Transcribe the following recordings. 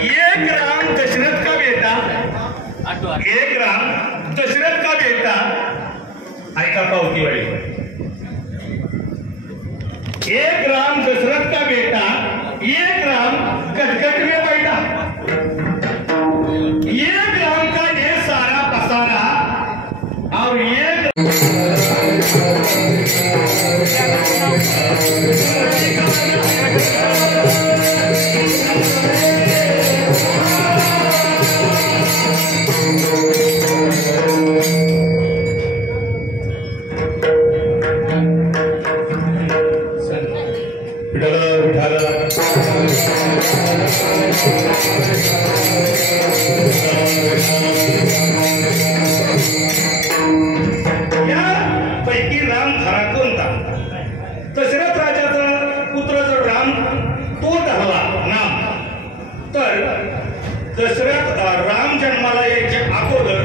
एक राम दशरथ का बेटा, एक राम दशरथ का बेटा, ऐका पावतीवाडी, एक राम दशरथ का बेटा, एक राम कटकट में बैठा, एक राम का ये सारा पसारा और एक पैकी राम खरा कोणता? दशरथ राजाचा पुत्र जर राम तो धरला नाम, तर दशरथ राम जन्माला यायच्या अगोदर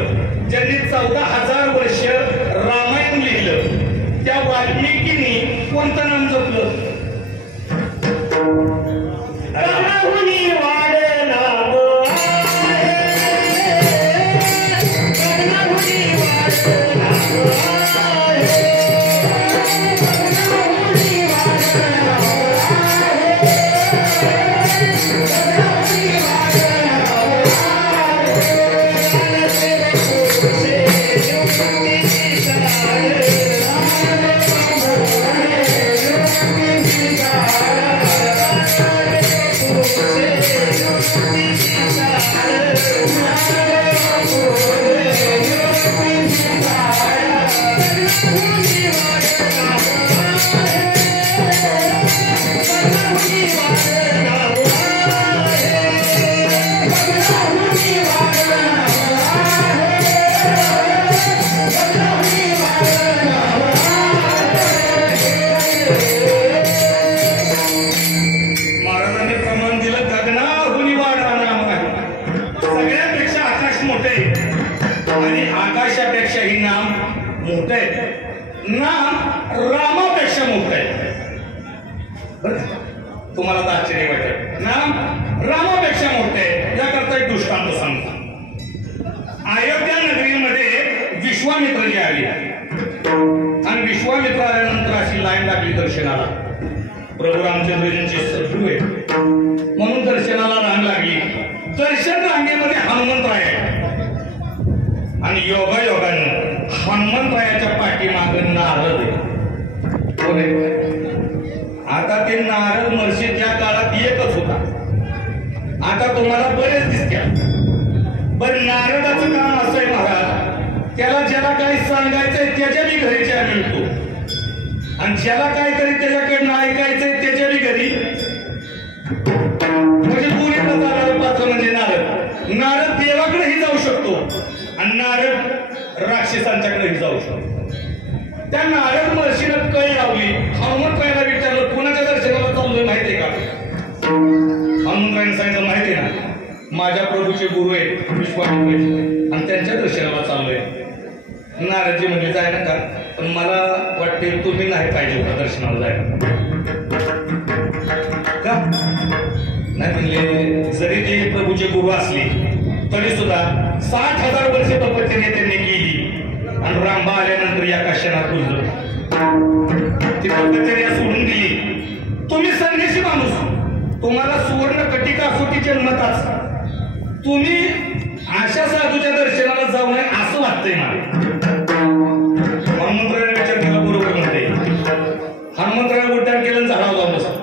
ज्यांनी 14,000 वर्ष रामायण लिहिलं त्या वाल्मिकींनी कोणतं नाम जपलं? आकाशापेक्षाही नाम मोठं आहे, नाम रामापेक्षा मोठं आहे. तुम्हाला तर आश्चर्य वाटेल, नाम रामापेक्षा मोठं आहे. याकरता एक दृष्टांत सांगतो. अयोध्या नगरीमध्ये विश्वामित्रजी आली आणि विश्वामित्र आल्यानंतर अशी लाईन लागली दर्शनाला. प्रभू रामचंद्रजींचे सद्गुरू आहे म्हणून दर्शनाला रांग लागली. दर्शन रांगेमध्ये हनुमंतराय आहे आणि योगायोगानं हनुमंतरायाच्या पाठीमागे नारद आहे. आता ते नारद महर्षी त्या काळात एकच होता, आता तुम्हाला बरेच दिसत्या. पण नारदाचं काम असं आहे महाराज, त्याला ज्याला काही सांगायचंय त्याच्या बी घरी चहा मिळतो आणि ज्याला काहीतरी त्याच्याकडनं ऐकायचंय त्याच्या बी घरी, म्हणजे पुरीला चालणारं पात्र म्हणजे नारद. नारद देवाकडेही जाऊ शकतो आणि नारद राक्षसांच्याकडेही जाऊ शकतो. त्या नारद महर्षीनं कळ लावली. हनुमंतरायाला विचारलं, कुणाच्या दर्शनाला चाललोय माहितीये का? हनुमंतरायाने सांगितलं, माहितीये ना, माझ्या प्रभूचे गुरु आहेत विश्वामित्र आणि त्यांच्या दर्शनाला चाललोय. नारदजी म्हणजे जाय ना का, पण मला वाटते तुम्ही नाही पाहिजे होता दर्शनाला जायला का? नाही म्हणले, जरी ते प्रभूचे गुरु असले तरी सुद्धा 60,000 वर्ष तपश्चर्या त्यांनी केली आणि रामबा आल्यानंतर या काश्यानात बुजलं. ती तपश्चर्या सोडून दिली. तुम्ही संन्यासी माणूस, तुम्हाला सुवर्ण कटिका असोटी जन्मताच तुम्ही अशा साधूच्या दर्शनाला जाऊ नये असं वाटतंय मला. हनुमंतरायाने विचार केला, बरोबर म्हणते. हनुमंतराया उड्डाण केलं, झाडावर जाऊन बसला.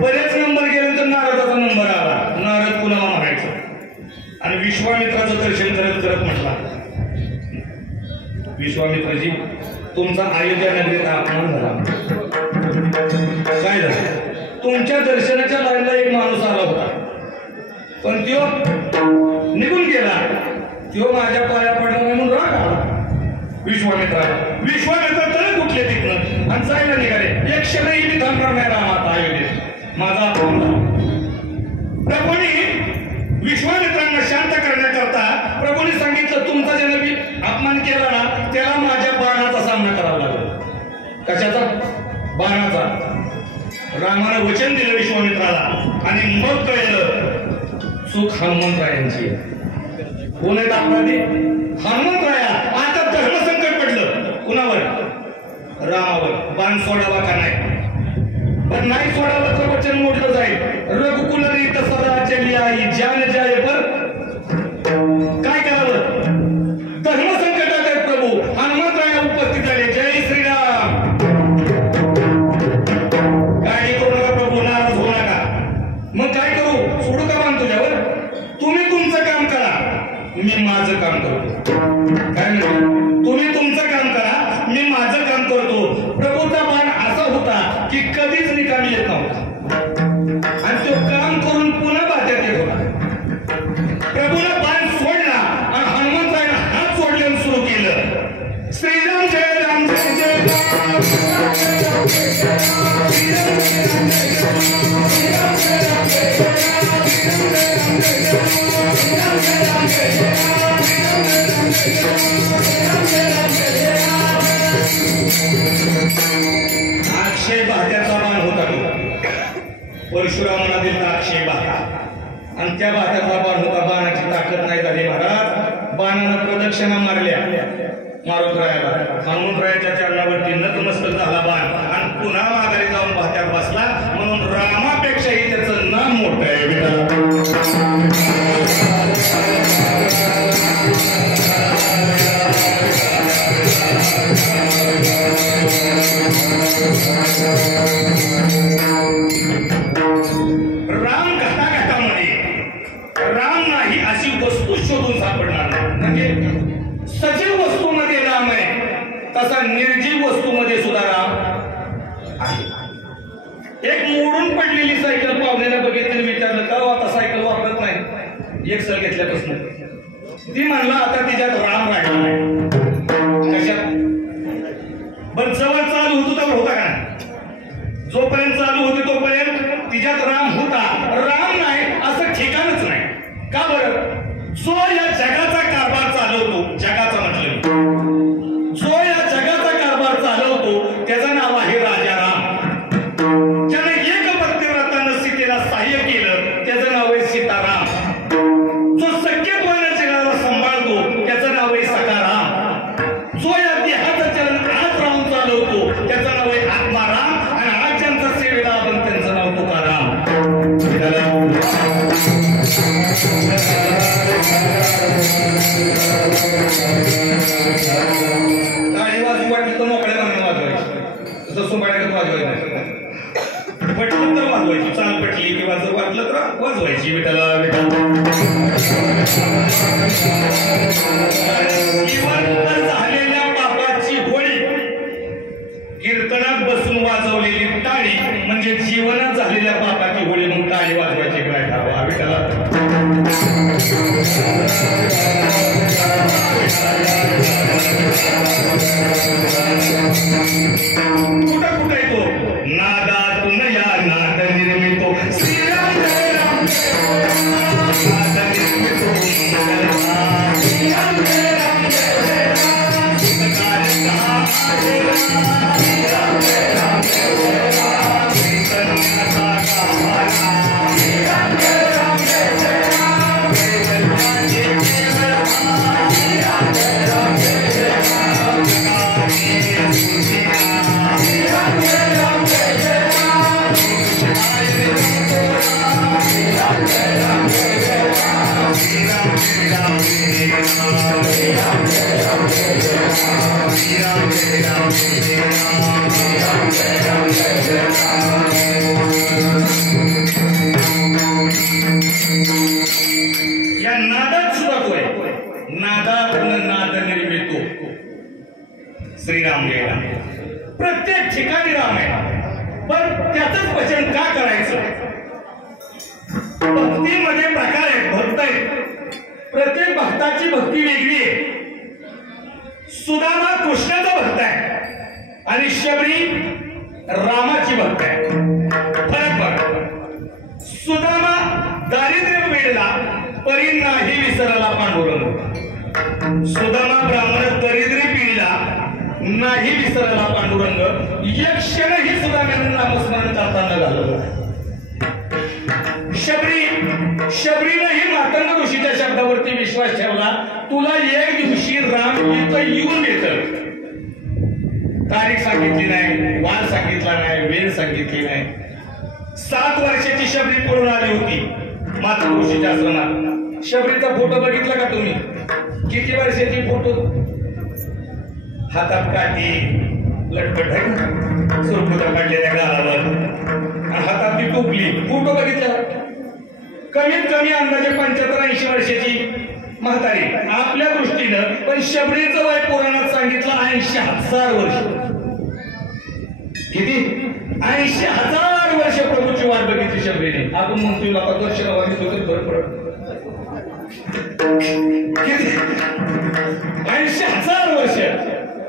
बरेच नंबर गेल्यानंतर नारदाचा नंबर आला. नारद कुणाला म्हणायचं आणि विश्वामित्राचं दर्शन करत करत म्हटला, विश्वामित्रजी तुमचा अयोध्या नगरीत अपमान झाला. काय झालं? तुमच्या दर्शनाच्या लाईनला एक माणूस आला होता, पण तो निघून गेला. तो माझ्या पाया पडला म्हणून राग आला विश्वामित्राला. विश्वामित्र तरी कुठले तिथनं आणि जायला निघाले. एक क्षणही मी थांबणार नाही रामात अयोध्येत. माझा अपमान झाला. प्रभूंनी विश्वामित्रांना शांत करण्याकरता प्रभूंनी सांगितलं, तुमचा ज्याने अपमान केला ना त्याला माझ्या बाणाचा सामना करावा लागेल. कशाचा? बाणाचा. रामानं वचन दिलं विश्वामित्राला आणि मग कळलं चूक हनुमंतरायांची आहे. कोण आहेत अपराधी? हनुमंतराया. आता धर्मसंकट पडलं कुणावर? रामावर. बाण सोडावा का नाही? पण नाही सोडावं तर वचन मोडलं जाईल. रघुकुल रीत सदा चली आई जान जाय पर. काय करावं? धर्मसंकटात आहेत प्रभू. हनुमंतराया उपस्थित झाले. जय श्रीराम. काय करू नका प्रभू, नाराज होऊ नका. मग काय करू? सोडू का बाण तुझ्यावर? तुम्ही तुमचं काम करा, मी माझं काम करतो. काय म्हणतो? तुम्ही तुमचं काम करा, मी माझं काम करतो. प्रभूचा बाण असा होता की कधीच निकामी येत नव्हता आणि तो काम करून पुन्हा बाध्यात येत होता. प्रभूला बाण सोडला आणि हनुमंतरायला हात सोडल्यानं सुरू केलं. श्रीराम जय राम जय जय अक्षय बाध्याचा बाण होता तो. परशुरामाला दिला अक्षय बाधा आणि त्या बाध्याचा बाण होता. बाणाची ताकद नाही झाली महाराज. बाणानं प्रदक्षिणा मारल्या मारुतरायाला. हनुमंतरायाच्या चरणावरती नतमस्तक झाला बाण आणि पुन्हा माघारी जाऊन बाध्यात बसला. म्हणून रामापेक्षाही त्याचं नाम मोठं आहे. राम घाटाघाटामध्ये राम नाही अशी वस्तू शोधून सापडणार नाही. म्हणजे सजीव वस्तूमध्ये राम आहे, तसा निर्जीव वस्तूमध्ये सुद्धा राम आहे. एक मोडून पडलेली सायकल पाहुण्याला बघितली, विचारलं का आता सायकल वापरत नाही? एक सर घेतल्यापासून ती म्हणला आता तिच्यात राम राहिला नाही. कशात? पण जवळ चालू होतो तेव्हा होता का? जोपर्यंत चालू होती तोपर्यंत तिच्यात राम होता. राम नाही असं ठिकाणच नाही. का बरं? जो या जगाचा कारभार चालवतो, जगाचा म्हटलं, जो या जगाचा कारभार चालवतो त्याचं नाव आहे राजा राम. ज्याने एक पतिव्रतानं सीतेला सहाय्य केलं त्याचं नाव आहे सीताराम. जो सख्यत्वानं जगाला सांभाळतो त्याचं नाव आहे सखाराम. जो या देहाचं चलन आज राहून चालवतो त्याचं नाव आहे आत्माराम. आणि आज ज्यांचा सेवेला आपण त्यांचं नाव तुकाराम. टाळी वाजू वाटली तर मोकळ्या गाणं वाजवायची, तसं सोमाड्यात वाजवायचं. पटलं तर वाजवायची, चाल पटली किंवा जर वाटलं तर वाजवायची. विठाला झालेल्या बापाची होळी कीर्तनात बसून वाजवलेली टाळी म्हणजे जीवनात झालेल्या बापाची होळी. म्हणून टाळी वाजवायची काय ठरावा विठाला. कुठं कुठं येतो? नादातून या नाद निर्मितो. श्रीराम जय राम नाद निर्मितो. श्रीराम जय राम जय राम श्रीराम जय राम जय राम कीर्तनाचा गाभारा. श्रीराम जय राम जय राम कीर्तनाचे केवळ श्रीराम जय राम जय राम श्रीराम जय राम जय राम श्रीराम जय राम जय राम श्रीराम जय राम जय राम श्रीराम जय राम जय राम श्रीराम जय राम जय राम श्रीराम जय राम जय या नादात सुद्धा तो आहे. नादातून नाद निर्मितो. श्रीराम जय राम. प्रत्येक ठिकाणी राम आहे. पण त्याचंच भजन का करायचं? भक्तीमध्ये प्रकार आहेत, भक्त आहेत. प्रत्येक भक्ताची भक्ती वेगळी आहे. सुदामा कृष्णाचा भक्त आहे आणि शबरी रामाची भक्त आहे. फरक बघा. सुदामा दारिद्र्य पेडला परी नाही विसरला पांडुरंग. सुदामा ब्राह्मण दारिद्र्य पिढीला नाही विसरला पांडुरंग. एक क्षणही सुदाम्यानं नामस्मरण करताना घालवलं. शबरीनंही तुला एक दिवशी राम इथं येऊन येत. तारीख सांगितली नाही, वार सांगितला नाही, वेळ सांगितली नाही. 7 वर्षाची शबरी पळून आली होती मातृऋषीच्या आश्रमात. शबरीचा फोटो बघितला का तुम्ही? किती वर्षाची फोटो? हातात काठी, लटपट आहे, सुरकुत्या काढलेल्या गालावर, हातात ती टोपली. फोटो बघितला? कमीत कमी अंदाजे 75-80 वर्षाची म्हातारी आपल्या दृष्टीनं, पण शबरीचं वय पुराणात सांगितलं 80,000 वर्ष. किती? 80,000 वर्ष प्रभूची वाट बघितली शबरीने. आपण म्हणतोय बाबा दर्शनावादी बघत बरं पडत. किती? 80,000 वर्ष.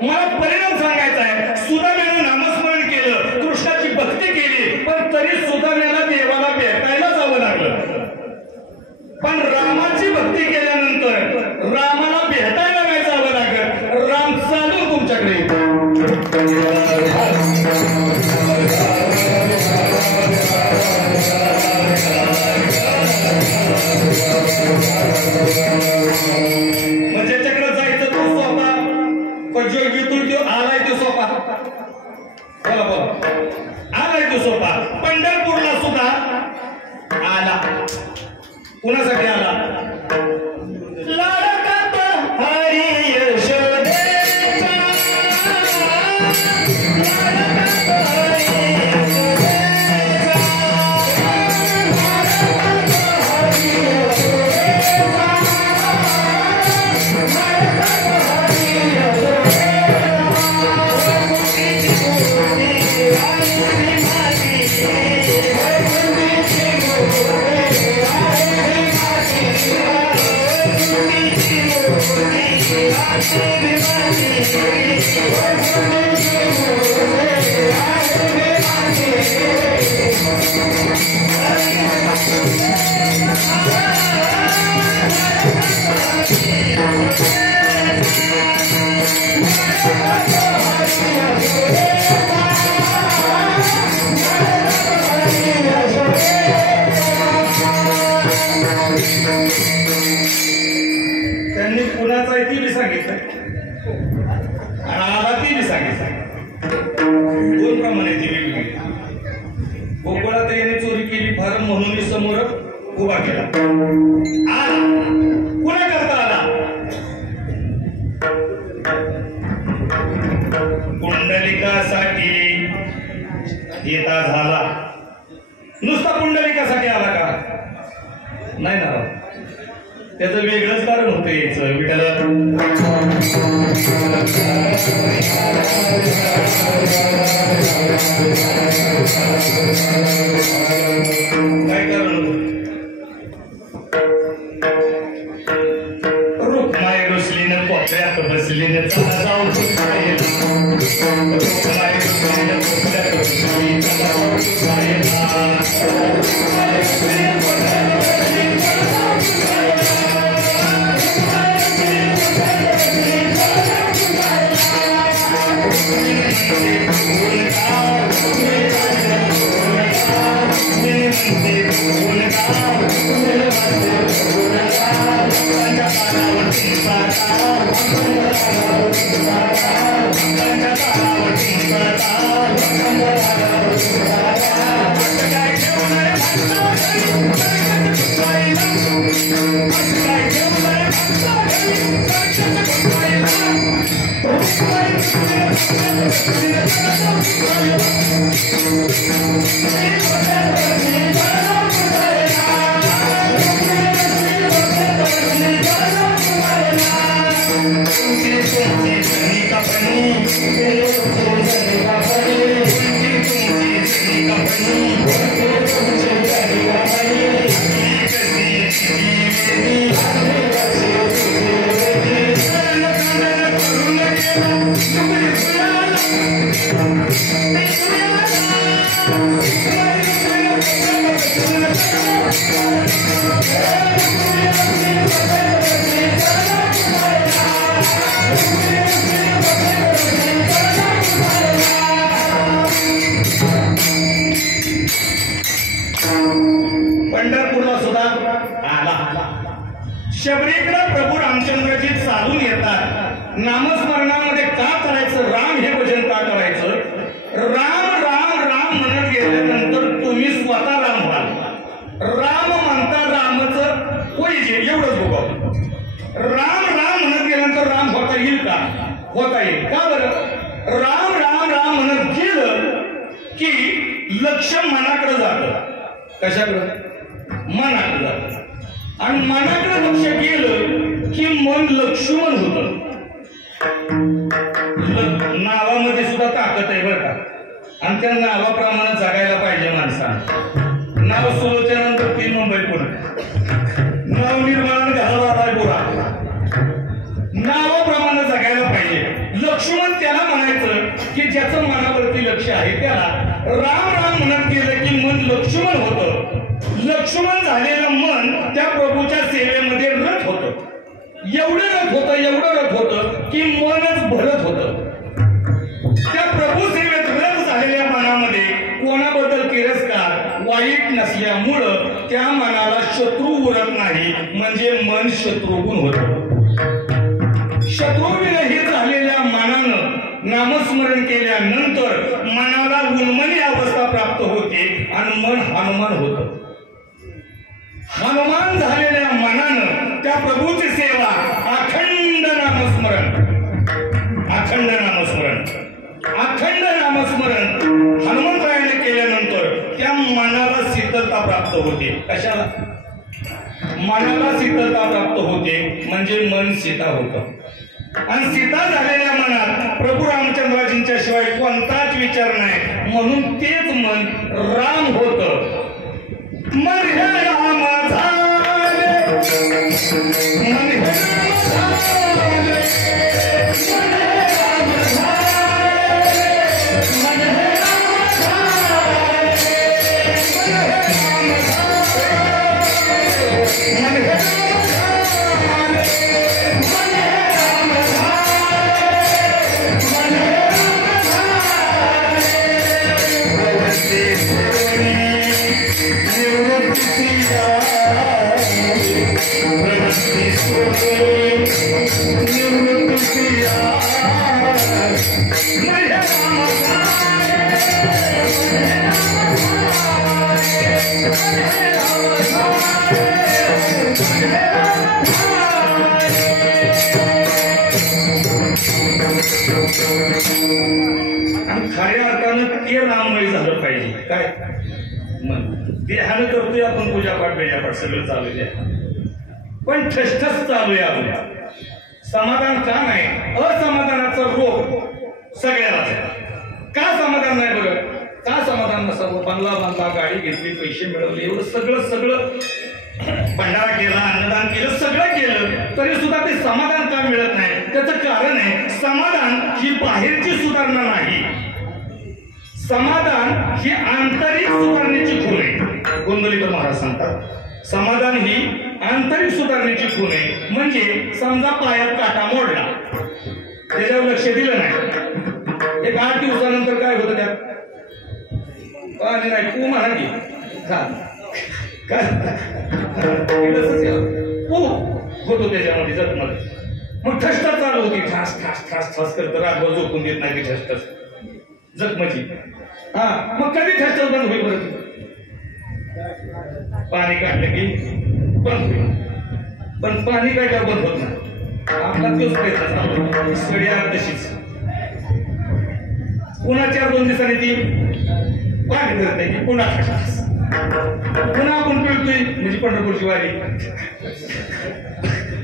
मला परिणाम सांगायचा आहे. सुदाम्यानं नामस्मरण केलं, कृष्णाची भक्ती केली, पण तरी सुदाम्याला देवाला भेटायला जावं लागलं. पण रामाची भक्ती केल्यानंतर रामाला भेटायला नाही जावं लागत. राम चालून तुमच्याकडे म्हणजे चक्र जायचं तो सोपा, जो येतून तो आलाय तो सोपा. बोला बोला, आलाय तो सोपा. पंढरपूरला सुद्धा आला. कुणासाठी आला? लाडकात हरी यशोदेचा, लाडकात हरी यशोदेचा, लाडकात हरी यशोदेचा, लाडकात हरी यशोदेचा. त्यांनी कुणाचा ती बी सांगितलं आणि आला ती बी सांगितलं. 2 प्रमाणे ती वेगवेगळी. गोकुळात याने चोरी केली फार म्हणून समोर उभा केला. आला कुणा करता आला? पुंडलिकासाठी येता झाला. नुसता पुंडलिकासाठी आला का? नाही ना, त्याचं वेगळंच कारण होतं याचं. विठ्ठल काय कारण होतं? रुक्माई रुसलीनं कोपऱ्यात बसलीनं चला जाऊ रुक्माई रुसलीनं कोपऱ्यात बसली चला पंढरपूरला सुद्धा आला. शबरीकडे प्रभू रामचंद्रजी नामस्मरणामध्ये का करायचं, राम हे भजन का करायचं? राम राम राम म्हणत गेल्यानंतर तुम्ही स्वतः राम व्हाल. राम म्हणता रामच होईजे एवढंच बघा. राम राम म्हणत गेल्यानंतर राम होता येईल का? होता येईल. का बरं? राम राम राम म्हणत गेलं की लक्ष मनाकडे जातं. कशाकडे? मनाकडे जातं. आणि मनाकडे लक्ष गेलं की मन लक्ष्मण होतं. नावामध्ये सुद्धा ताकद आहे बरं का. आणि त्या नावाप्रमाणे जगायला पाहिजे माणसानं. नाव सुरूच्यानंतर ती मुंबई पुणे नाव निर्माण घालवायला बोला. नावाप्रमाणे जगायला पाहिजे. लक्ष्मण त्याला म्हणायचं की ज्याचं मनावरती लक्ष आहे त्याला राम राम म्हणत गेलं की मन लक्ष्मण होतं. लक्ष्मण झालेलं मन त्या प्रभूच्या सेवेमध्ये रत होतं. एवढं रत होतं की मनच भरत होतं. त्या प्रभू सेवेत रत झालेल्या मनामध्ये कोणाबद्दल तिरस्कार वाईट नसल्यामुळं त्या मनाला शत्रू उरत नाही. म्हणजे मन शत्रुगुण होतं. शत्रुविरहित झालेल्या मनानं नामस्मरण केल्यानंतर मनाला उन्मनी अवस्था प्राप्त होते आणि मन हनुमान होतं. हनुमान झालेल्या मनानं त्या प्रभूची सेवा अखंड नामस्मरण हनुमंतरायाने केल्यानंतर त्या मनाला शीतलता प्राप्त होते. कशाला? मनाला शीतलता प्राप्त होते म्हणजे मन सीता होतं. आणि सीता झालेल्या मनात प्रभू रामचंद्राजींच्या शिवाय कोणताच विचार नाही. म्हणून तेच मन राम होतं. मन हे राम झाले, मन हे राम झाले, मन हे राम झाले, मन हे राम झाले, मन हे राम झाले, मन हे राम झाले, मन हे राम झाले, मन हे खऱ्या अर्थानं ते नाममय झालं पाहिजे. काय देहानं करतोय आपण पूजापाठ बेजापाठ सगळं चालू द्या, पण ठसठस चालू आहे आपल्या. समाधान का नाही? असमाधानाचा रोग सगळ्याला. का समाधान नाही बरं? का समाधान नसावं? बंगला बांधला, गाडी घेतली, पैसे मिळवले, एवढं सगळं भंडारा केला, अन्नदान केलं, सगळं केलं, तरी सुद्धा ते समाधान का मिळत नाही? त्याचं कारण आहे समाधान ही बाहेरची सुधारणा नाही. समाधान ही आंतरिक सुधारणेची खूण आहे. गोंदवलेकर महाराज सांगतात समाधान ही आंतरिक सुधारणेची खूण आहे. म्हणजे समजा पायात काटा मोडला, त्याच्यावर लक्ष दिलं नाही, एक 8 दिवसानंतर काय होतं? त्यात पाणी नाही, पू म्हणा की होतो त्याच्यामध्ये जखमध्ये. मग ठसठस चालू होती, ठास ठास ठास ठास करत रातभर झोपून देत नाही ती ठसठस जखमाची. मग कधी ठसठस बंद होईल बरं? पाणी काढलं की बंद होईल. पण पाणी काय का बंद होत नाही. आपला तोच पैसा चालू, सड्या तशीच. पुन्हा 4-2 दिवसांनी ती पाणी करत आहे की पुन्हा ठसठस, पुन्हा आपण पिळतोय म्हणजे पंढरपूरची वारी.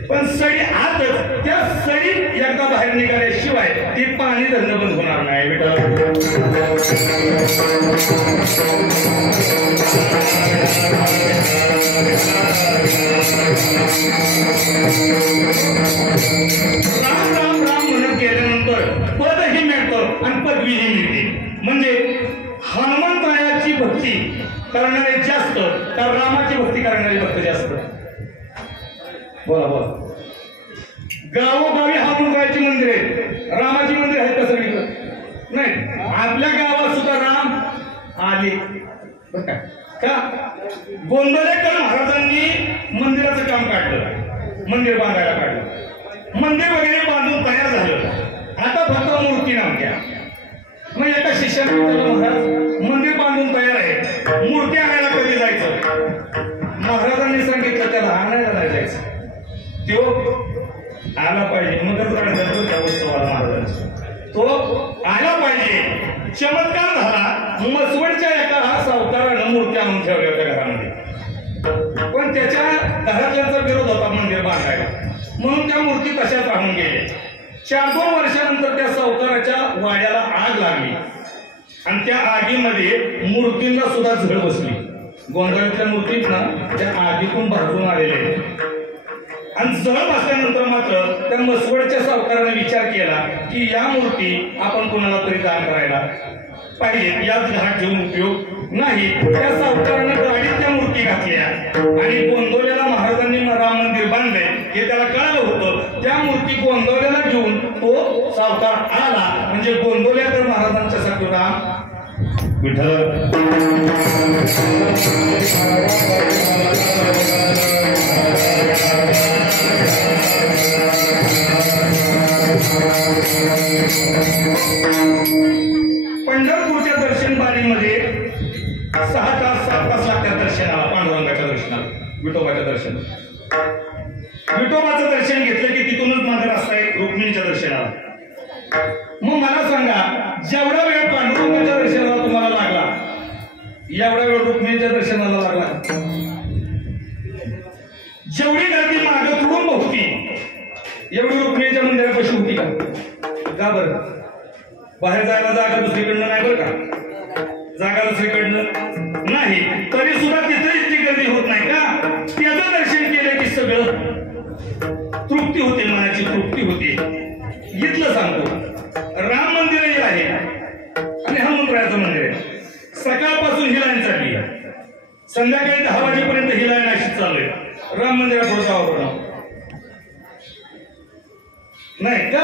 पण सडी आतच, त्या सडी एकदा बाहेर निघाल्याशिवाय ते पाणी धरणं बंद होणार नाही बेटा. राम राम राम म्हणत गेल्यानंतर पदही मिळतं आणि पदवीही मिळते. म्हणजे हनुमंतरायाची भक्ती करणारे जास्त, तर रामाची भक्ती करणारे भक्त जास्त. बोला बोला. गावोगावी हनुमंतरायाची मंदिर आहेत, रामाची मंदिर आहेत का सगळीकडे? नाही. आपल्या गावात सुद्धा राम आले का? गोंदवलेकर महाराजांनी मंदिराचं काम काढलं, मंदिर बांधायला काढलं. मंदिर वगैरे बांधून तयार झालं. आता फक्त मूर्ती नव्हत्या. मग एका शिष्याने विचारलं, महाराज मंदिर बांधून तयार आहे, मूर्ती आणायला कधी जायचं? महाराजांनी सांगितलं त्याला आणायला नाही जायचं, तो आला पाहिजे. मगच काढायचं त्या उत्सवाला महाराजांचा तो आला पाहिजे. चमत्कार झाला. मसवडच्या एका सावकारानं मूर्ती आणून ठेवल्या होत्या घरामध्ये, पण त्याच्या घरातल्यांचा विरोध होता मंदिर बांधायला, म्हणून त्या मूर्ती तशाच राहून गेल्या. 4-2 वर्षानंतर त्या सावकाराच्या वाड्याला आग लागली आणि त्या आगीमध्ये मूर्तींना सुद्धा झळ बसली. गोंधळातल्या मूर्तीत ना त्या आगीतून भाजून आलेल्या आहेत. आणि जळ बसल्यानंतर मात्र त्या मसवडच्या सावकाराने विचार केला की या मूर्ती आपण कोणाला तरी दान करायला पाहिजे, याच घरात ठेवून उपयोग नाही. त्या सावकाराने गाडीत त्या मूर्ती घातल्या आणि गोंदवल्याला महाराजांनी राम मंदिर बांधले हे त्याला कळलं होतं. त्या मूर्ती गोंदवल्याला घेऊन तो सावकार आला. म्हणजे गोंदवल्या तर महाराजांच्यासाठी राम विठ्ठल. पंढरपूरच्या दर्शनबारीमध्ये 6 तास 7 तास लागतात दर्शनाला, पांडुरंगाच्या दर्शनाला, विठोबाच्या दर्शनाला. विठोबाचं दर्शन घेतलं की तिथूनच माझा रस्ता आहे रुक्मिणीच्या दर्शनाला. मग मला सांगा, जेवढा वेळ पांडुरंगाच्या दर्शनाला तुम्हाला लागला एवढा वेळ रुक्मिणीच्या दर्शनाला लागला. जेवढी गर्दी मागे तुडुंब होती एवढी रुक्मिणीच्या मंदिरापाशी होती का बरं? बाहेर जायला जागा दुसरीकडनं नाही बरं का, जागा दुसरीकडनं नाही, तरी सुद्धा तिथे इतकी गर्दी होत नाही का? त्याचं दर्शन केलं की सगळं तृप्ती होते, मनाची तृप्ती होते. इथलं सांगतो, राम मंदिरही आहे आणि हनुमंतरायाचं मंदिर आहे. सकाळपासून ही लाईन चालली आहे, संध्याकाळी 10 वाजेपर्यंत ही लाईन अशीच चालू आहे. राम मंदिरात जावं नाही का?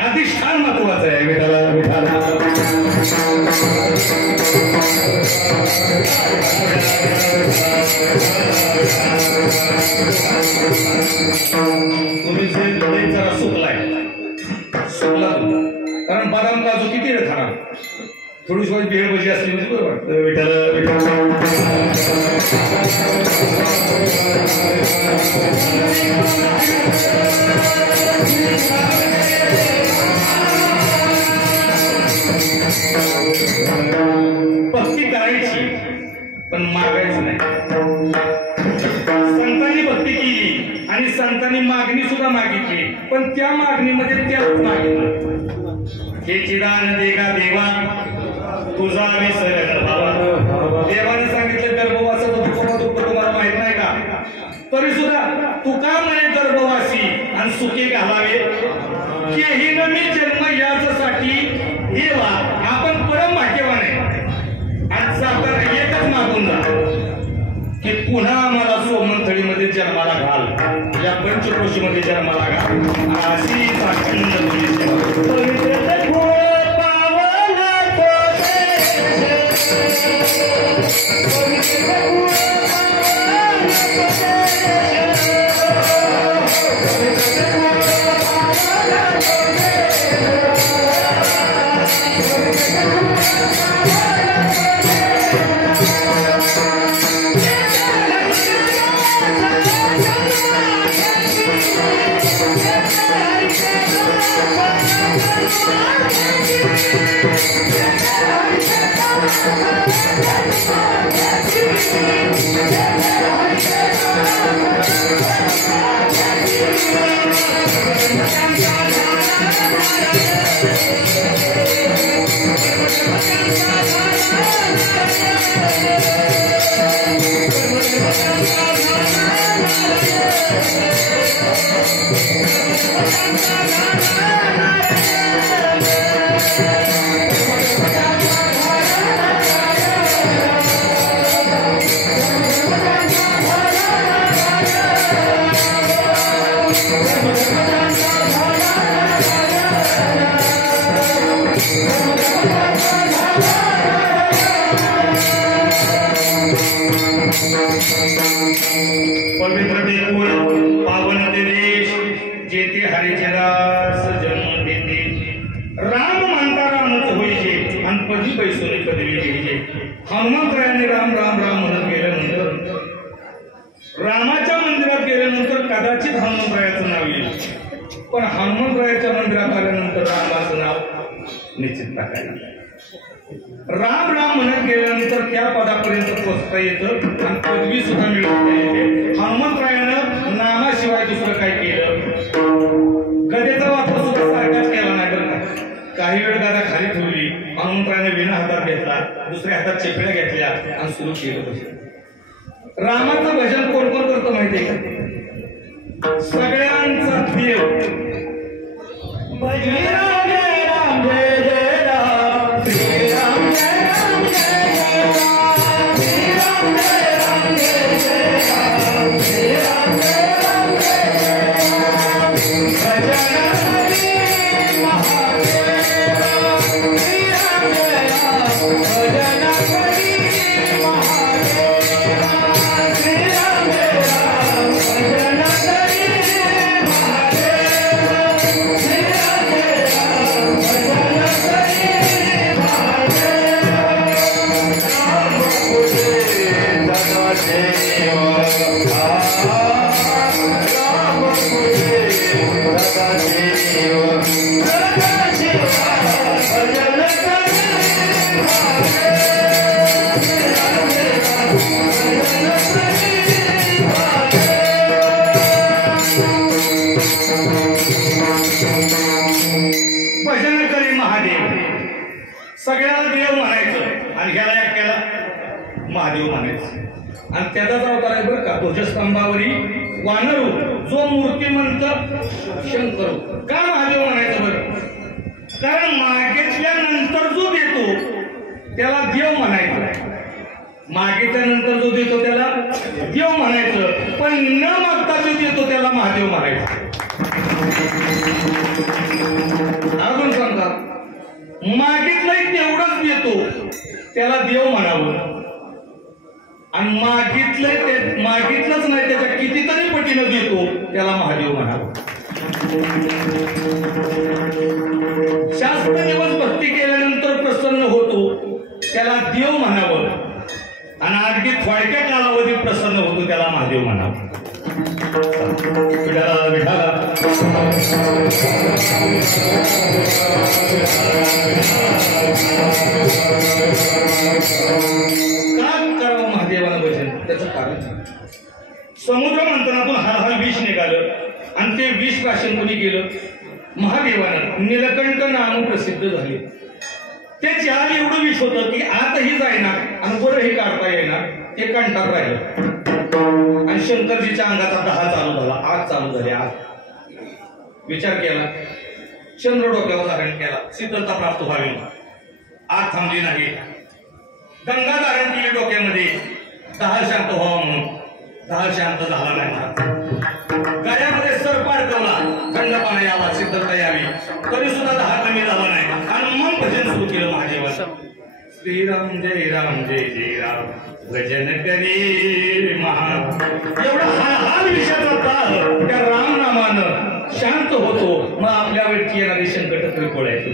अधिष्ठान महत्वाचं आहे. विठाला विठाला तुम्ही जे जरा सुकला कारण बदाम काजू किती वेळ खाणार? थोडीशी भेळ भजी असली म्हणजे बरं वाटतं. विठाला भक्ती करायची पण मागायचं नाही. संतांनी भक्ती केली आणि संतांनी मागणी सुद्धा मागितली, पण त्या मागणीमध्ये त्याच मागितलं, हे चिदान देगा देवा तुझा विसर गर्भावा. देवाने सांगितलं गर्भवासाचं दुःख तुम्हाला माहित नाही का? तरी सुद्धा तुका म्हणे गर्भवासी आणि सुखे घालावे केही न मी जन्म यासाठी देवा. आपण परम भाग्यवान आहे. आज सातारा एकच मागून जा की पुन्हा आम्हाला सोमंथळीमध्ये जन्माला घाल, या पंचक्रोशीमध्ये जन्माला घाल. अशी पवित्र देश पावन देश जेथे हरिचंद्र हनुमंतरायांनी राम राम राम म्हणत गेल्यानंतर रामाच्या मंदिरात गेल्यानंतर कदाचित हनुमंतरायाचं नाव येईल, पण हनुमंतरायाच्या मंदिरात आल्यानंतर रामाचं नाव निश्चित टाकायला. राम राम म्हणत गेल्यानंतर त्या पदापर्यंत पोहोचता येतं आणि पदवी सुद्धा मिळवता येते. हनुमंतरायानं नामाशिवाय दुसरं काय केलं? गदेचा वापर सुद्धा सारखाच केला नाही बरं का. काही वेळ गदा खाली ठेवली, हनुमंतरायाने विना हातात घेतला, दुसऱ्या हातात चेपड्या घेतल्या आणि सुरू केलं भजन. रामाचं भजन कोण कोण करतो माहितीये का? सगळ्यांचा देव भजन राम जय जय राम, श्री राम जय राम जय जय राम, श्री राम जय राम जय जय राम, श्री राम जय राम जय जय राम, भजन हरी महादेव, श्री राम जय राम, भजन हरी महादेव, श्री राम जय राम, भजन हरी महादेव, श्री राम जय राम, भजन हरी महादेव. राम पुरे सदा देव, राम पुरे सदा देव, सदा देव भजन हरी महादेव, श्री राम जय राम, भजन हरी महादेव. भजन करी महादेव, सगळ्याला देव म्हणायचं आणि ह्याला एकट्याला महादेव म्हणायचं. आणि त्याचाच अवतार आहे बरं का ध्वजस्तंभावरी वानरू, जो मूर्तिमंत शंकर. का महादेव म्हणायचं बरं? कारण मागेच्या नंतर जो देतो त्याला देव म्हणायचं, मागेच्या नंतर जो देतो त्याला देव म्हणायचं, पण न मागता जो देतो त्याला महादेव म्हणायचं. अजून सांगा, मागितलंय तेवढंच देतो त्याला देव म्हणावं, आणि मागितलंच नाही त्याच्या कितीतरी पटीनं देतो त्याला महादेव म्हणावं. जास्त दिवस भक्ती केल्यानंतर प्रसन्न होतो त्याला देव म्हणावं, आणि अगदी थोडक्या कालावधीत प्रसन्न होतो त्याला महादेव म्हणावं. विठाला विठाला का करावं महादेवाला भजन? त्याचं कारण समुद्र मंथनातून हळहळ विष निघालं आणि ते विष प्राशन कोणी केलं? महादेवानं. नीलकंठ नाम प्रसिद्ध झाले. ते चार एवढं विष होतं की आतही जाईना आणि वरही काढता येईना, ते कंठात राहिलं. आणि शंकरजीच्या अंगाचा दहा चालू झाला, आग चालू झाली. आग विचार केला, चंद्र डोक्यावर धारण केला, शीतलता प्राप्त व्हावी, आग थांबली नाही. गंगा धारण केली डोक्यामध्ये, दहा शांत व्हावा म्हणून, दहा शांत झाला नाही. गळ्यामध्ये सर्प अडकवला, थंड पाणी यावा, शीतलता यावी, तरी सुद्धा दहा कमी झाला नाही. आणि मग भजन सुरू केलं महादेवाचं. श्रीराम जय राम जय जय राम, भजन करी महा. एवढा हा विषयाचा ताल त्या राम नामानं शांत होतो. मग आपल्या वेळची येणारी संकट तरी पडायची.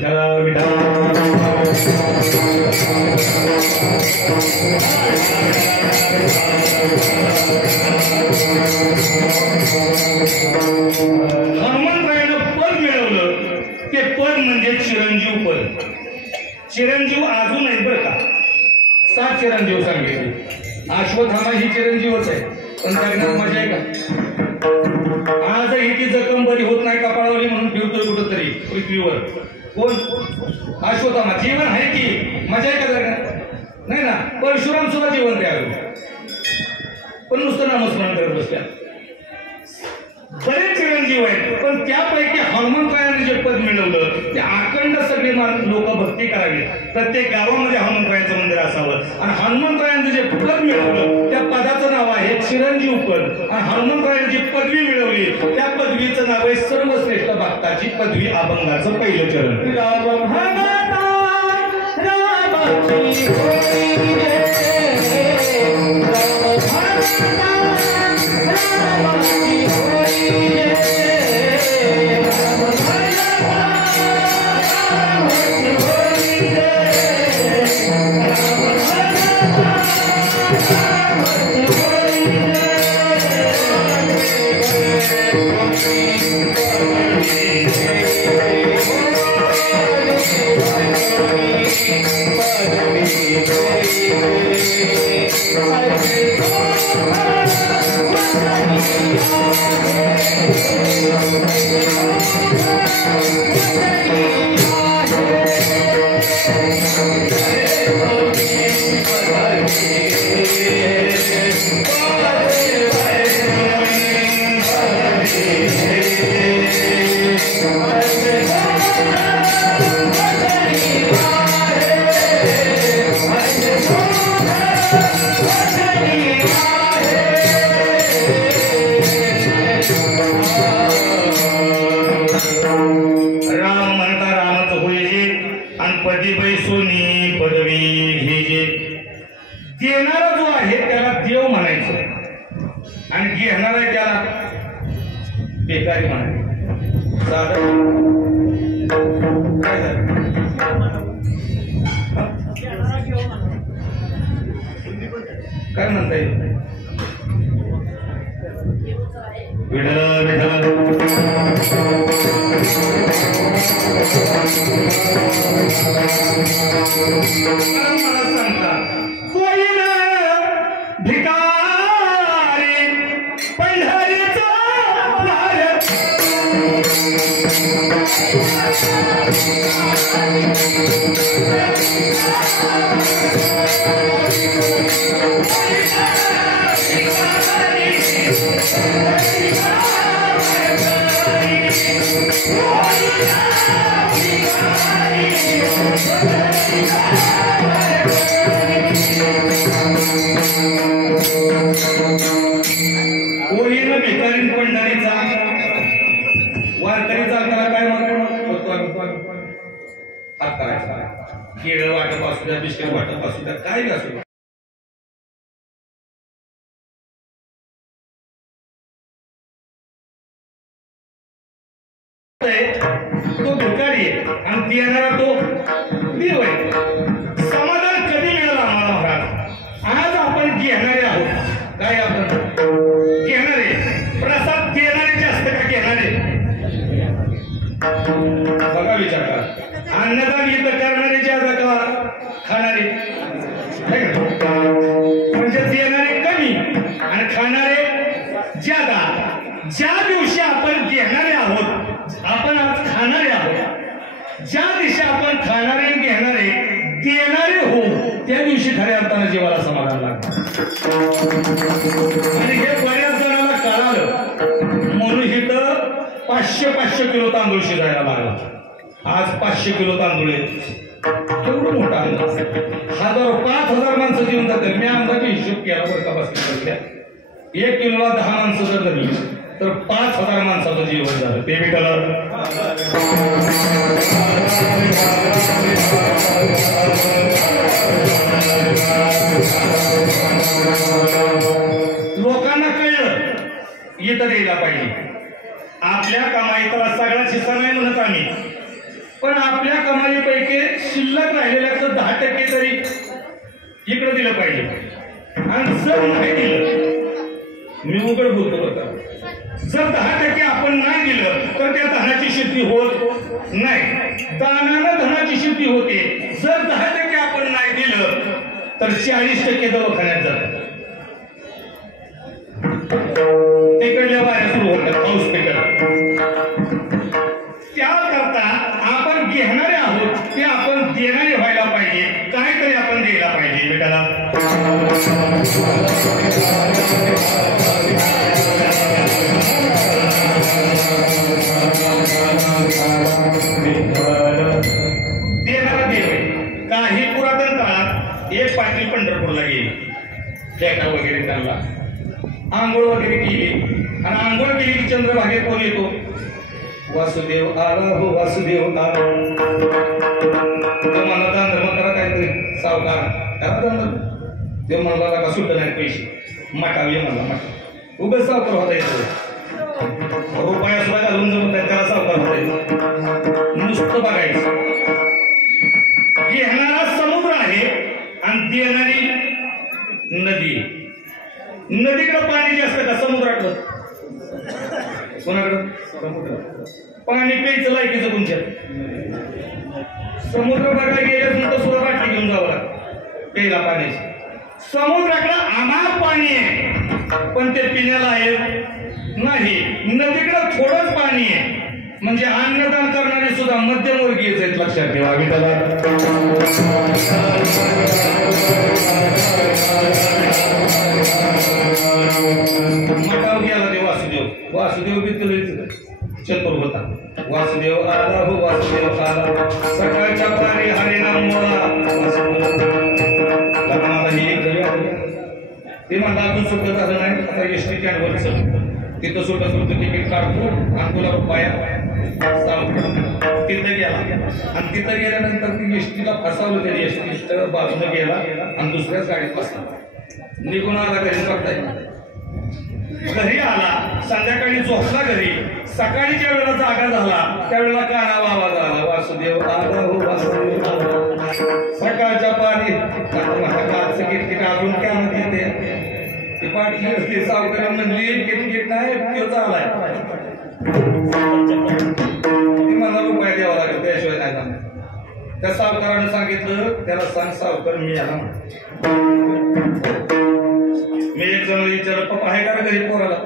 हनुमंतरायानं पद मिळवलं, ते पद म्हणजे चिरंजीव पद. चिरंजीव अजून आहेत बरं का, 7 चिरंजीव सांगितले. अश्वत्थामा ही चिरंजीवच आहे, पण जगण्यात मजा आहे का? आजही ती जखम बरी होत नाही कपाळावली म्हणून फिरतोय कुठं तरी पृथ्वीवर. कोण? अश्वत्थामा. जीवन आहे की मजा आहे का जगण्यात? नाही ना. परशुराम सुद्धा जीवन द्यावं, पण नुसतं नामस्मरण करत बसल्या. बरेच चिरंजीव आहेत, पण त्यापैकी हनुमंतरायाने जे पद मिळवलं ते अखंड सगळे लोक भक्ती करावी. प्रत्येक गावामध्ये हनुमंतरायाचं मंदिर असावं. आणि हनुमंतरायाने जे पद मिळवलं त्या पदाचं नाव आहे चिरंजीव पद. आणि हनुमंतरायाने जी पदवी मिळवली त्या पदवीचं नाव आहे सर्वश्रेष्ठ भक्ताची पदवी, अभंगाचं पहिलं चरण. राम राम देणारा जो आहे त्याला देव म्हणायचं आणि घेणारा त्याला बेकारी म्हणायचं. काय म्हणता येईल विठ्ठल विठ्ठल मला सांगता भिकारी पंढरीचा कोळीनं भिकारी पंढरीचा वारकरीचा त्याला काय हात करायचा केळं वाटप असू द्या बिस्किट वाटप असू द्या काय असू द्या तो भिकारी आहे आणि देणारा तो देव आहे. समाधान कधी मिळालं आम्हाला महाराज आज आपण घेणारे आहोत काय आपण घेणारे प्रसाद देणारे जास्त का घेणारे बघा विचार करा. अन्नदान इथं करणारे जास्त का खाणारे म्हणजे देणारे कमी आणि खाणारे ज्यादा. ज्या दिवशी आपण घेणारे आहोत आपण आज खाणारे आहोत ज्या दिवशी आपण खाणारे घेणारे देणारे हो त्या दिवशी खऱ्या अर्थानं जीवाला समाधान लागतं. आणि हे बऱ्याच जणांना कळालं म्हणून इथं 500 किलो तांदूळ शिजायला लागला. आज 500 किलो तांदूळ केवढं मोठा अंदाज 5,000 माणसं जेवून जातात. मी अंदाजे हिशोब केला बरं का बसल्या 1 किलोला 10 माणसं जर धरली तर 5,000 माणसाचं जीवन झालं. ते मी कळलं. लोकांना कळलं इथं द्यायला पाहिजे. आपल्या कमाईतला सगळा हिस्सा नाही म्हणत आम्ही पण आपल्या कमाईपैकी शिल्लक राहिलेल्याचं 10% तरी इकडे दिलं पाहिजे. आणि जर नाही दिलं मी उघड बोलतो बघा जर 10% आपण नाही दिलं तर त्या धनाची शेती होत नाही. दानानं धनाची शेती होते. जर 10% आपण नाही दिलं तर 40% दवाखान्यात जातात. तिकडल्या बाहेर सुरू होतात पाऊस पेटत. त्याकरता आपण घेणारे आहोत ते आपण देणारे व्हायला पाहिजे. काहीतरी आपण द्यायला पाहिजे बेटाला. देणारा देव काही पुरातन काळात एक पाटील पंढरपूरला गेली लेकरा वगैरे त्यांना आंघोळ वगैरे केली आणि आंघोळ केली की चंद्रभागेत कोण येतो वासुदेव आला हो वासुदेव आला. मला दान धर्म करा काहीतरी सावकार करा दान. देव म्हणला का सुद्धा नाही पैसे मटावले म्हणला मटा उगाच सावकार होता येतो रुपया सुद्धा घालून जमत नाही त्याला सावकार होता येतो. नुसतं बघायचं. घेणारा समुद्र आहे आणि देणारी नदी. नदीकडं पाणी जास्त का समुद्राकडं कोणाकडं पाणी प्यायचं लायकीचं तुमच्या. समुद्र बघायला गेल्यानंतर सुद्धा बाटली घेऊन जावं लागतं प्यायला पाण्याची. समुद्राकडं अमाप पाणी आहे पण ते पिण्याला आहे नाही, नदीकडे थोडंच पाणी आहे. म्हणजे अन्नदान करणारे सुद्धा मध्यमवर्गीयच आहेत, लक्षात ठेवा. मठाव गेला ते वासुदेव बितलेच चतुर होता. वासुदेव आला हो वासुदेव आला, सकाळच्या पारी हरिनाम मोळा. ते म्हणलं अजून सुटत झालं नाही, आता एसटी कॅनवर तिथं सुटत होतं, तिकीट काढतो आणि तुला रुपया तिथं गेला. आणि तिथं गेल्यानंतर ती एसटीला फसवलं, त्याने एसटी बाजूला गेला आणि दुसऱ्याच गाडीत बसला. निघून आला घरी करता. घरी आला, संध्याकाळी झोपला घरी. सकाळी ज्या वेळेला जागा झाला त्यावेळेला कानावा आवाज आला, वासुदेव आला हो वासुदेव आला. सकाळच्या पारी किटकिट अजून काय म्हणते ते पाठली असते. सावकारा म्हणली किटकिट नाही, तो चालाय. ती मला रुपये द्यावा लागेल, त्याशिवाय नाही जाणार. त्या सावकारानं सांगितलं, त्याला सांग सावकार मी आला. मी एक जण विचारलं, पप्पा आहे का घरी पोराला?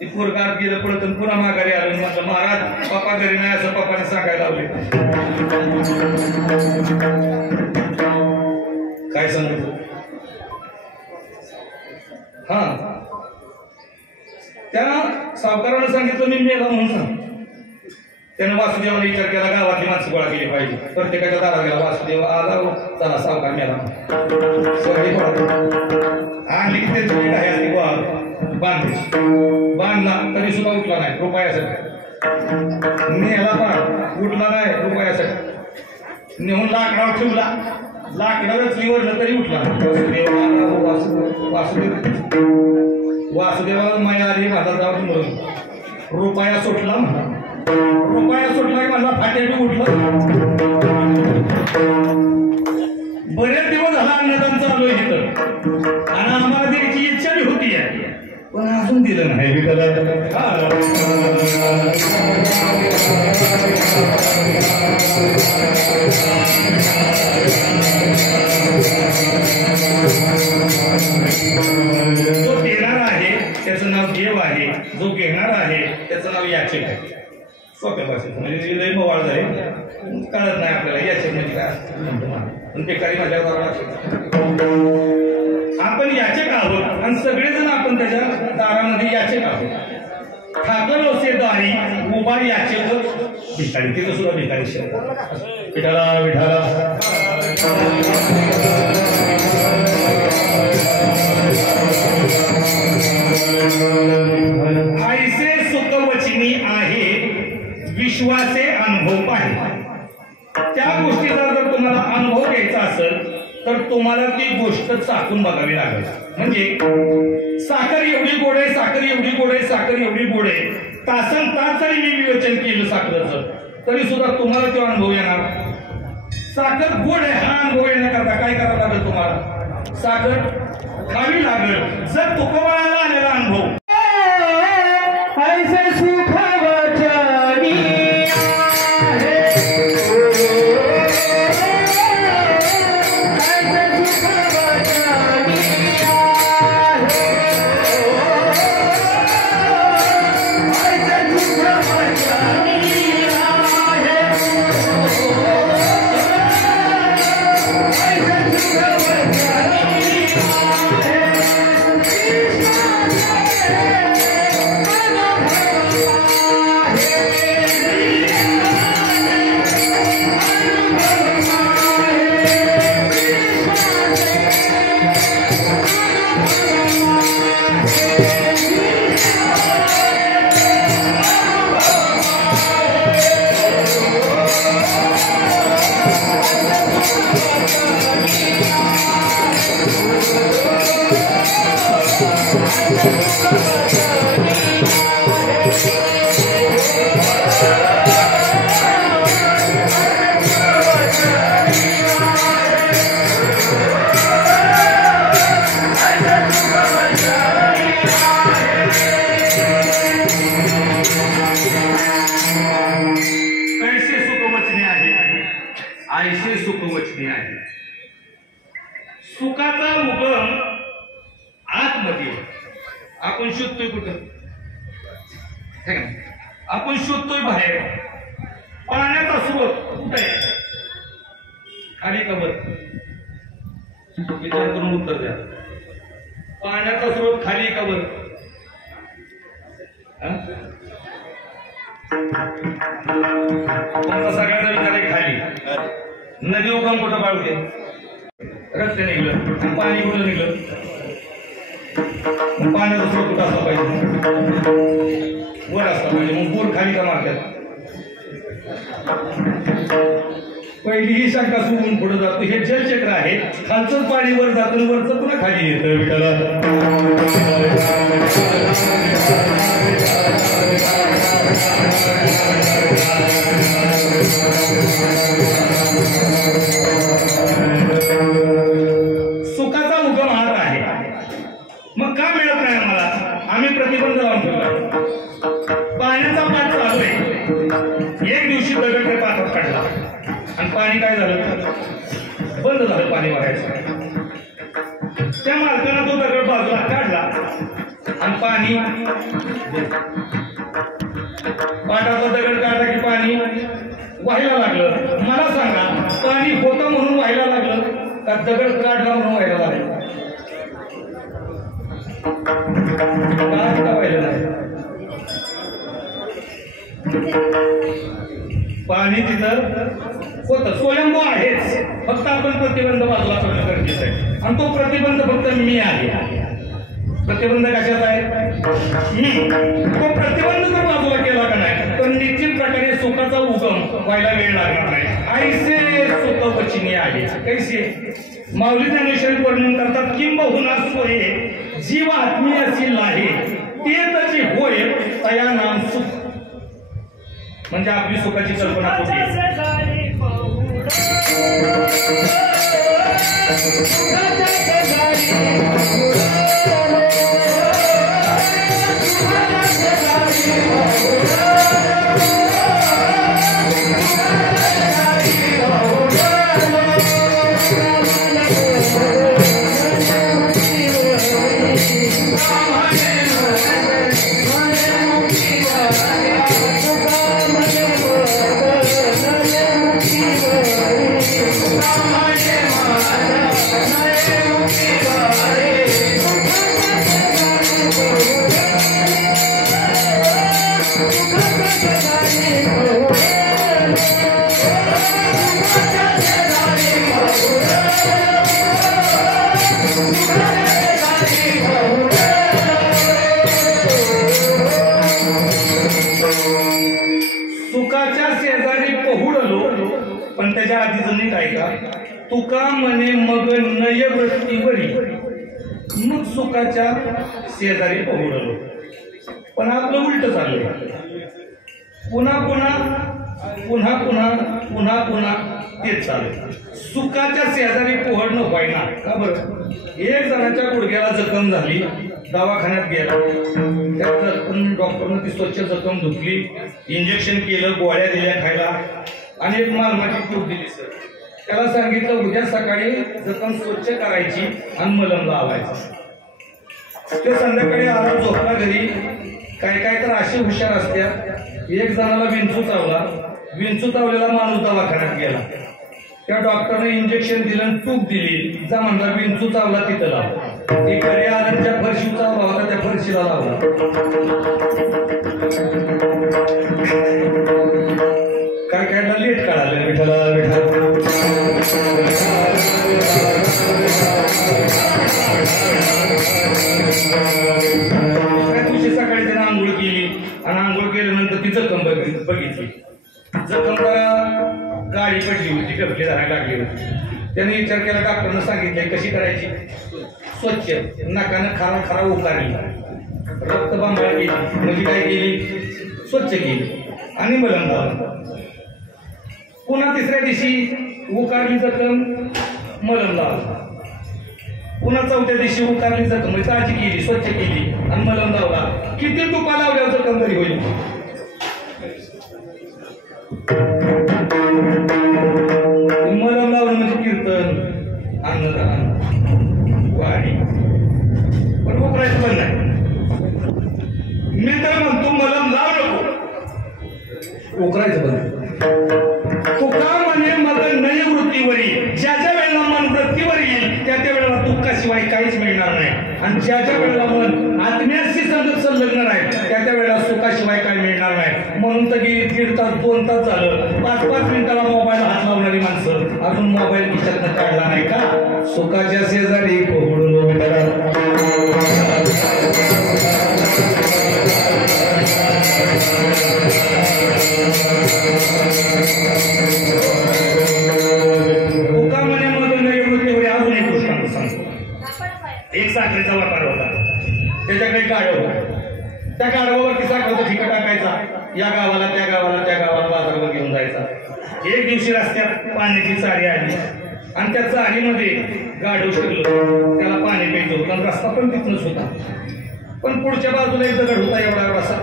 ती पोर गात गेलं पडत पुन्हा माघारी आलं. म्हटलं महाराज पप्पा घरी नाही असं पप्पाने सांगायला लावले. काय सांगितलं? हा, त्या सावकारानं सांगितलं मी मेला म्हणून सांग. त्यानं वासुदेवाने विचार केला, गावातली माणसं गोळा केली पाहिजे. प्रत्येकाच्या दारात गेला, वासुदेव आला चला सावकार मेला. आणली की त्याची काय असते बांधला तरी सुद्धा उठला नाही रुपयासाठी. नेला पण उठला नाही रुपयासाठी. नेऊन लाकडावर ठेवला, लाकडावर चुलीवर तरी उठला. वासुदेवाला माया आली, माझा जाऊ म्हणून रुपया सुटला म्हणा. रुपया सुटला की मला फाट्याने उठलं. बरेच दिवस झाला अन्नदान चालू आहे तिथं आणि आम्हाला द्यायची इच्छा बी होती आहे, पण अजून दिलं नाही. जो देणार आहे त्याचं नाव देव आहे, जो घेणार आहे त्याचं नाव याचक आहे. सोप्या भाषेत म्हणजे लय मवाळ झाले, कळत नाही आपल्याला याचक म्हणजे काय. पण बेकारी माझ्या आपण याचक आहोत आणि सगळेजण आपण त्याच्या दारामध्ये याचक आहोत. ठाकर वसेदारी उभा याचक भिकारी, तिथं सुद्धा भिकारी शब्द. विठाला विठाला ऐसे सुखवचनी आहे विश्वासे अनुभव पाहिजे. त्या गोष्टीचा जर तुम्हाला अनुभव घ्यायचा असेल तर तुम्हाला ती गोष्ट चाकून बघावी लागेल. म्हणजे साखर एवढी गोड आहे, साखर एवढी गोड आहे, साखर एवढी गोड आहे, तासन तास जरी मी विवेचन केलं साखरेचं तरी सुद्धा तुम्हाला तो अनुभव येणार. साखर गोड आहे हा अनुभव येण्याकरता काय करावं लागेल तुम्हाला? साखर खावी लागेल. जर तुकोबाळाला आलेला अनुभव ऐसे सुखवचनी सुखाचा उगम आतमध्ये आपण शोधतोय कुठं? आपण शोधतोय बाहेर पाण्याचा स्रोत कुठे आहे? खाली कबर. विचार करून उत्तर द्या. पाण्याचा स्रोत खाली कबर. सगळ्यांचा विचार आहे खाली. नदी उगम कुठं पाळते? रस्ते निघलं पाणी कुठं निघलं? पाण्याचा स्रोत कुठं असला पाहिजे? वर असला पाहिजे. मग बोर खाली का मारतात? पहिली ही शंका सोडून पुढे जातो. हे जलचक्र आहे. खालचं पाणी वर जातं, वरचं पुन्हा खाली येतं. विठाला सुखाचा उगम हात आहे. मग का मिळत नाही आम्हाला? आम्ही प्रतिबंध लावून ठेवला. पाण्याचा पाठ चालू आहे. एक दिवशी दगड त्या पाठात काढला आणि पाणी काय झालं? बंद झालं पाणी वाहायचं. त्या मालकानं तो दगड बाजूला काढला आणि पाणी पाटाचा दगड काढला की पाणी व्हायला लागलं. मला सांगा, पाणी होतं म्हणून व्हायला लागलं का दगड काढला म्हणून व्हायला लागलं? का व्हायला नाही? पाणी तिथं होतं. स्वयंभू आहेच. फक्त आपण प्रतिबंध बाजूला करणं गरजेचं आहे. आणि तो प्रतिबंध फक्त मी आहे. प्रतिबंध कशाचा आहे? मी. तो प्रतिबंध जर बाजूला केला का नाही तर निश्चित प्रकारे सुखाचा उगम व्हायला वेळ लागणार नाही. ऐसे सुख वचनी आहे. कैसे? माऊली ज्ञानेश्वरी वर्णन करतात. किंबहुना सोये जीव आत्मीयाची लाहे ते तशी होय तया नाम सुख. म्हणजे आपली सुखाची कल्पना होती. सुखाच्या शेजारी पहुडलो. पण त्याच्या आधीच नीट ऐका. तुका म्हणे मग नय वृत्तीवरी मग सुखाच्या शेजारी पहुडलो. पण आपलं उलट चाललंय. पुन्हा पुन्हा पुन्हा पुन्हा पुन्हा पुन्हा तेच चालू. सुखाच्या शेजारी पोहडणं व्हायना का बरं? एक जणाच्या गुडघ्याला जखम झाली, दवाखान्यात गेला. त्यात डॉक्टरनं ती स्वच्छ जखम धुतली, इंजेक्शन केलं, गोळ्या दिल्या खायला आणि एक मालमाची ट्यूब दिली. सर त्याला सांगितलं उद्या सकाळी जखम स्वच्छ करायची आणि मलम लावायचं. ते संध्याकाळी आला, झोपला घरी. काय काय तर अशी हुशार असत्या. एक जणाला विंचू चावला. विंचू चावलेला माणूस दवाखान्यात गेला. त्या डॉक्टरने इंजेक्शन दिलं, ट्यूब दिली. जा म्हणला विंचू चावला तिथं लाव. इकडे आलं, ज्या फरशी चावला होता त्या फरशीला लावला. काय काय लेट काढालं. विठाला विठा दिवशी सकाळी त्याने आंघोळ केली आणि आंघोळ केल्यानंतर ती जखम बघितली. जखमला गाडी पडली होती, डबली धरायला लागली होती. त्याने विचार केला, डॉक्टरनं सांगितलंय कशी करायची? स्वच्छ. नाकानं खारा खारा उकारली, रक्त बांबळा गेली. म्हणजे काय केली? स्वच्छ केली आणि मलम लावलं. पुन्हा तिसऱ्या दिवशी उकारली जखम, मलम लावलं. पुन्हा चौथ्या दिवशी उकारली जखम, म्हणजे ताजी केली, स्वच्छ केली आणि मलम लावला. किती तुपा लावल्यावर जखम तरी होईल? मलम लावणं म्हणजे कीर्तन, अन्नदान, वाणी. पण उकरायचं पण नाही. मी तर म्हणतो मलम लाव उकरायचं बंद. तुका म्हणे मग नय वृत्तीवरी, ज्याच्या वेळेला मन वृत्तीवर येईल त्या त्या वेळेला दुःखाशिवाय काहीच मिळणार नाही. आणि ज्याच्या वेळेला मन आत्म्याशी संलग्न राहील त्या त्या वेळेला सुखाशिवाय काय मिळणार नाही. म्हणून तर गेली 1.5 तास 2 तास झालं, 5-5 मिनिटाला मोबाईल हात लावणारी माणसं अजून मोबाईल खिशातनं काढला नाही का? सुखाच्या शेजारी पकडून एक साखरेचा व्यापार होता, त्याच्याकडे गाढव होता. त्या गाढवावरती साखरेचा ठिका टाकायचा, या गावाला त्या गावाला त्या गावाला बाजारावर घेऊन जायचा. एक दिवशी रस्त्यात पाण्याची चारी आली आणि त्या चारीमध्ये गाढव शिरलं. त्याला पाणी प्यायचं होतं आणि रस्ता पण तिथनंच होता. पण पुढच्या बाजूला एक दगड होता एवढा एवढासा.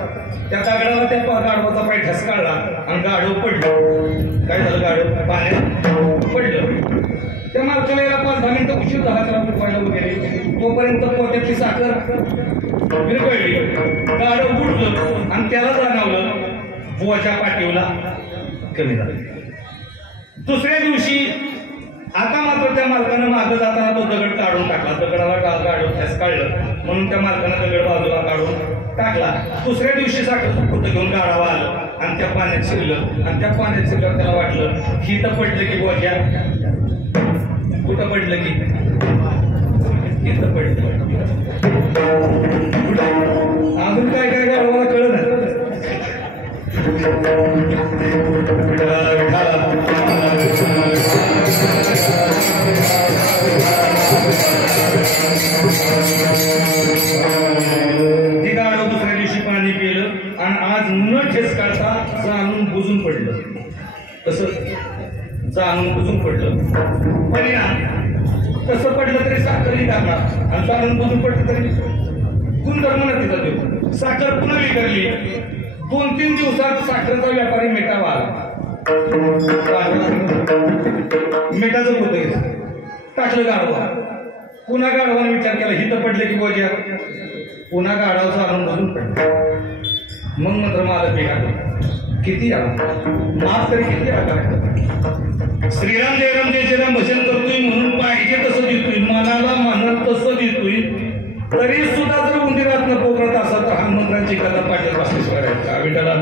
त्या दगडाला त्या गाढवाचा पाय ठसकाळला आणि गाढव पडलं. काय झालं? गाढव पाण्यात पडलं. त्या मालकाला याला 5-10 मिनिटं उशीर झाला त्याला उठवायला वगैरे. तोपर्यंत पोट्यातली साखर विरघळली. गाढव उठलं आणि त्याला जाणवलं बुवाच्या पाठीवला कमी झालं. दुसऱ्या दिवशी आता मात्र त्या मालकानं मागं जाताना तो दगड काढून टाकला. दगडाला गाढव ठसकाळलं म्हणून त्या मालकानं दगड बाजूला काढून टाकला. दुसऱ्या दिवशी साखर कुठं घेऊन गाढवा आलं आणि त्या पाण्यात शिरलं. आणि त्या पाण्यात शिरल्यावर त्याला वाटलं ही तर पडलं की बुवाच्या कुठं पडलं की इथं पडलं. अजून काय काय गाढवाला कळलं ना. ती गाढव दुसऱ्या दिवशी पाणी पिलं आणि आज न ठेस काढता जाणून बुजून पडलं. तसं जाणून बुजून पडलं. परिणाम कसं पडलं तरी साखरही टाकणार आणि जाणून बुजून पडलं तरी गुणधर्म नाही तिचा देऊ. साखर पुन्हा विकरली. 2-3 दिवसात साखरेचा व्यापारी मिठावा आला. मिठाचं पोतं घेतलं, टाकलं गाढवा. पुन्हा गाढवाने विचार केला ही तर पडले की बोजा. पुन्हा गाढवाचं आणून बसून पडलं. मग मात्र मला बेकार किती आला माफ तरी किती आला. श्रीराम जयराम जय जयराम भजन करतोय म्हणून पाहिजे तसं देतोय, मनाला म्हणत तसं देतोय. तरी सुद्धा जर उंदीरात न पोकळत असा तर हनुमंतांची कथा पाटील वासलेश्वर आहेत का विठाला.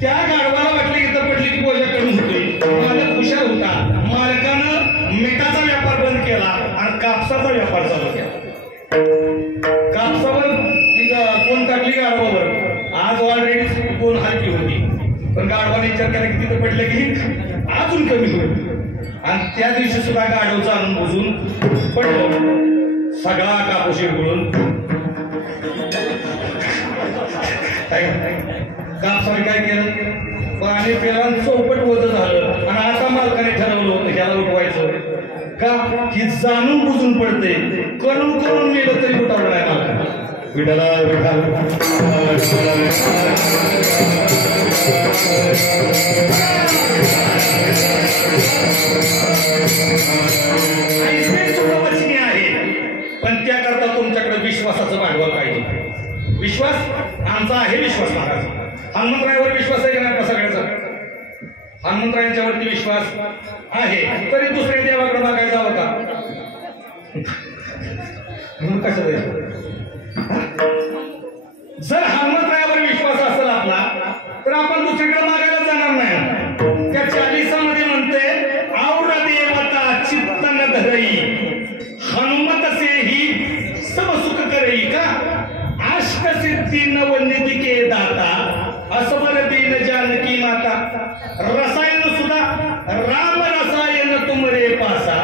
त्या गाढवाला वाटले की पडली की बोजा कडून होतोय. मालक हुशार होता. मालकानं मिठाचा व्यापार बंद केला आणि कापसाचा व्यापार चालू केला. कापसावर कोण टाकली गाढवावर. आज ऑलरेडी कोण हलकी होती पण गाढवाने विचार केला की तिथं पडलं की अजून कमी होईल. आणि त्या दिवशी सुद्धा गाढवचं आणून बुजून पडलं. सगळा कापूस इरगळून कापसाने काय केलं पाणी पेला चौपट वज झालं. आणि आता मालकाने ठरवलं होतं ह्याला उठवायचं का की जाणून बुजून पडते. करून करून मेलं तरी उठावलं नाही मालकाने. विठाला विठाल वचनी आहे. पण त्याकरता तुमच्याकडे विश्वासाचं भांडवल पाहिजे. विश्वास आमचा आहे. विश्वास महाराज हनुमंतरायावर विश्वास आहे की नाही आपला सगळ्याचा. हनुमंतरायांच्यावरती विश्वास आहे तरी दुसऱ्या देवाकडे मागायला जावं का म्हणून कसं द्यायचं. जर हनुमंतरायावर विश्वास असेल आपला तर आपण दुसरीकडे मागायला जाणार नाही. त्या 40मध्ये म्हणते और देवता चित्त न धरई हनुमत से ही सब सुख करई का अष्ट सिद्धी नवनिधि के दाता असबर दीन जानकी माता रसायन सुद्धा राम रसायन तुमरे पासा.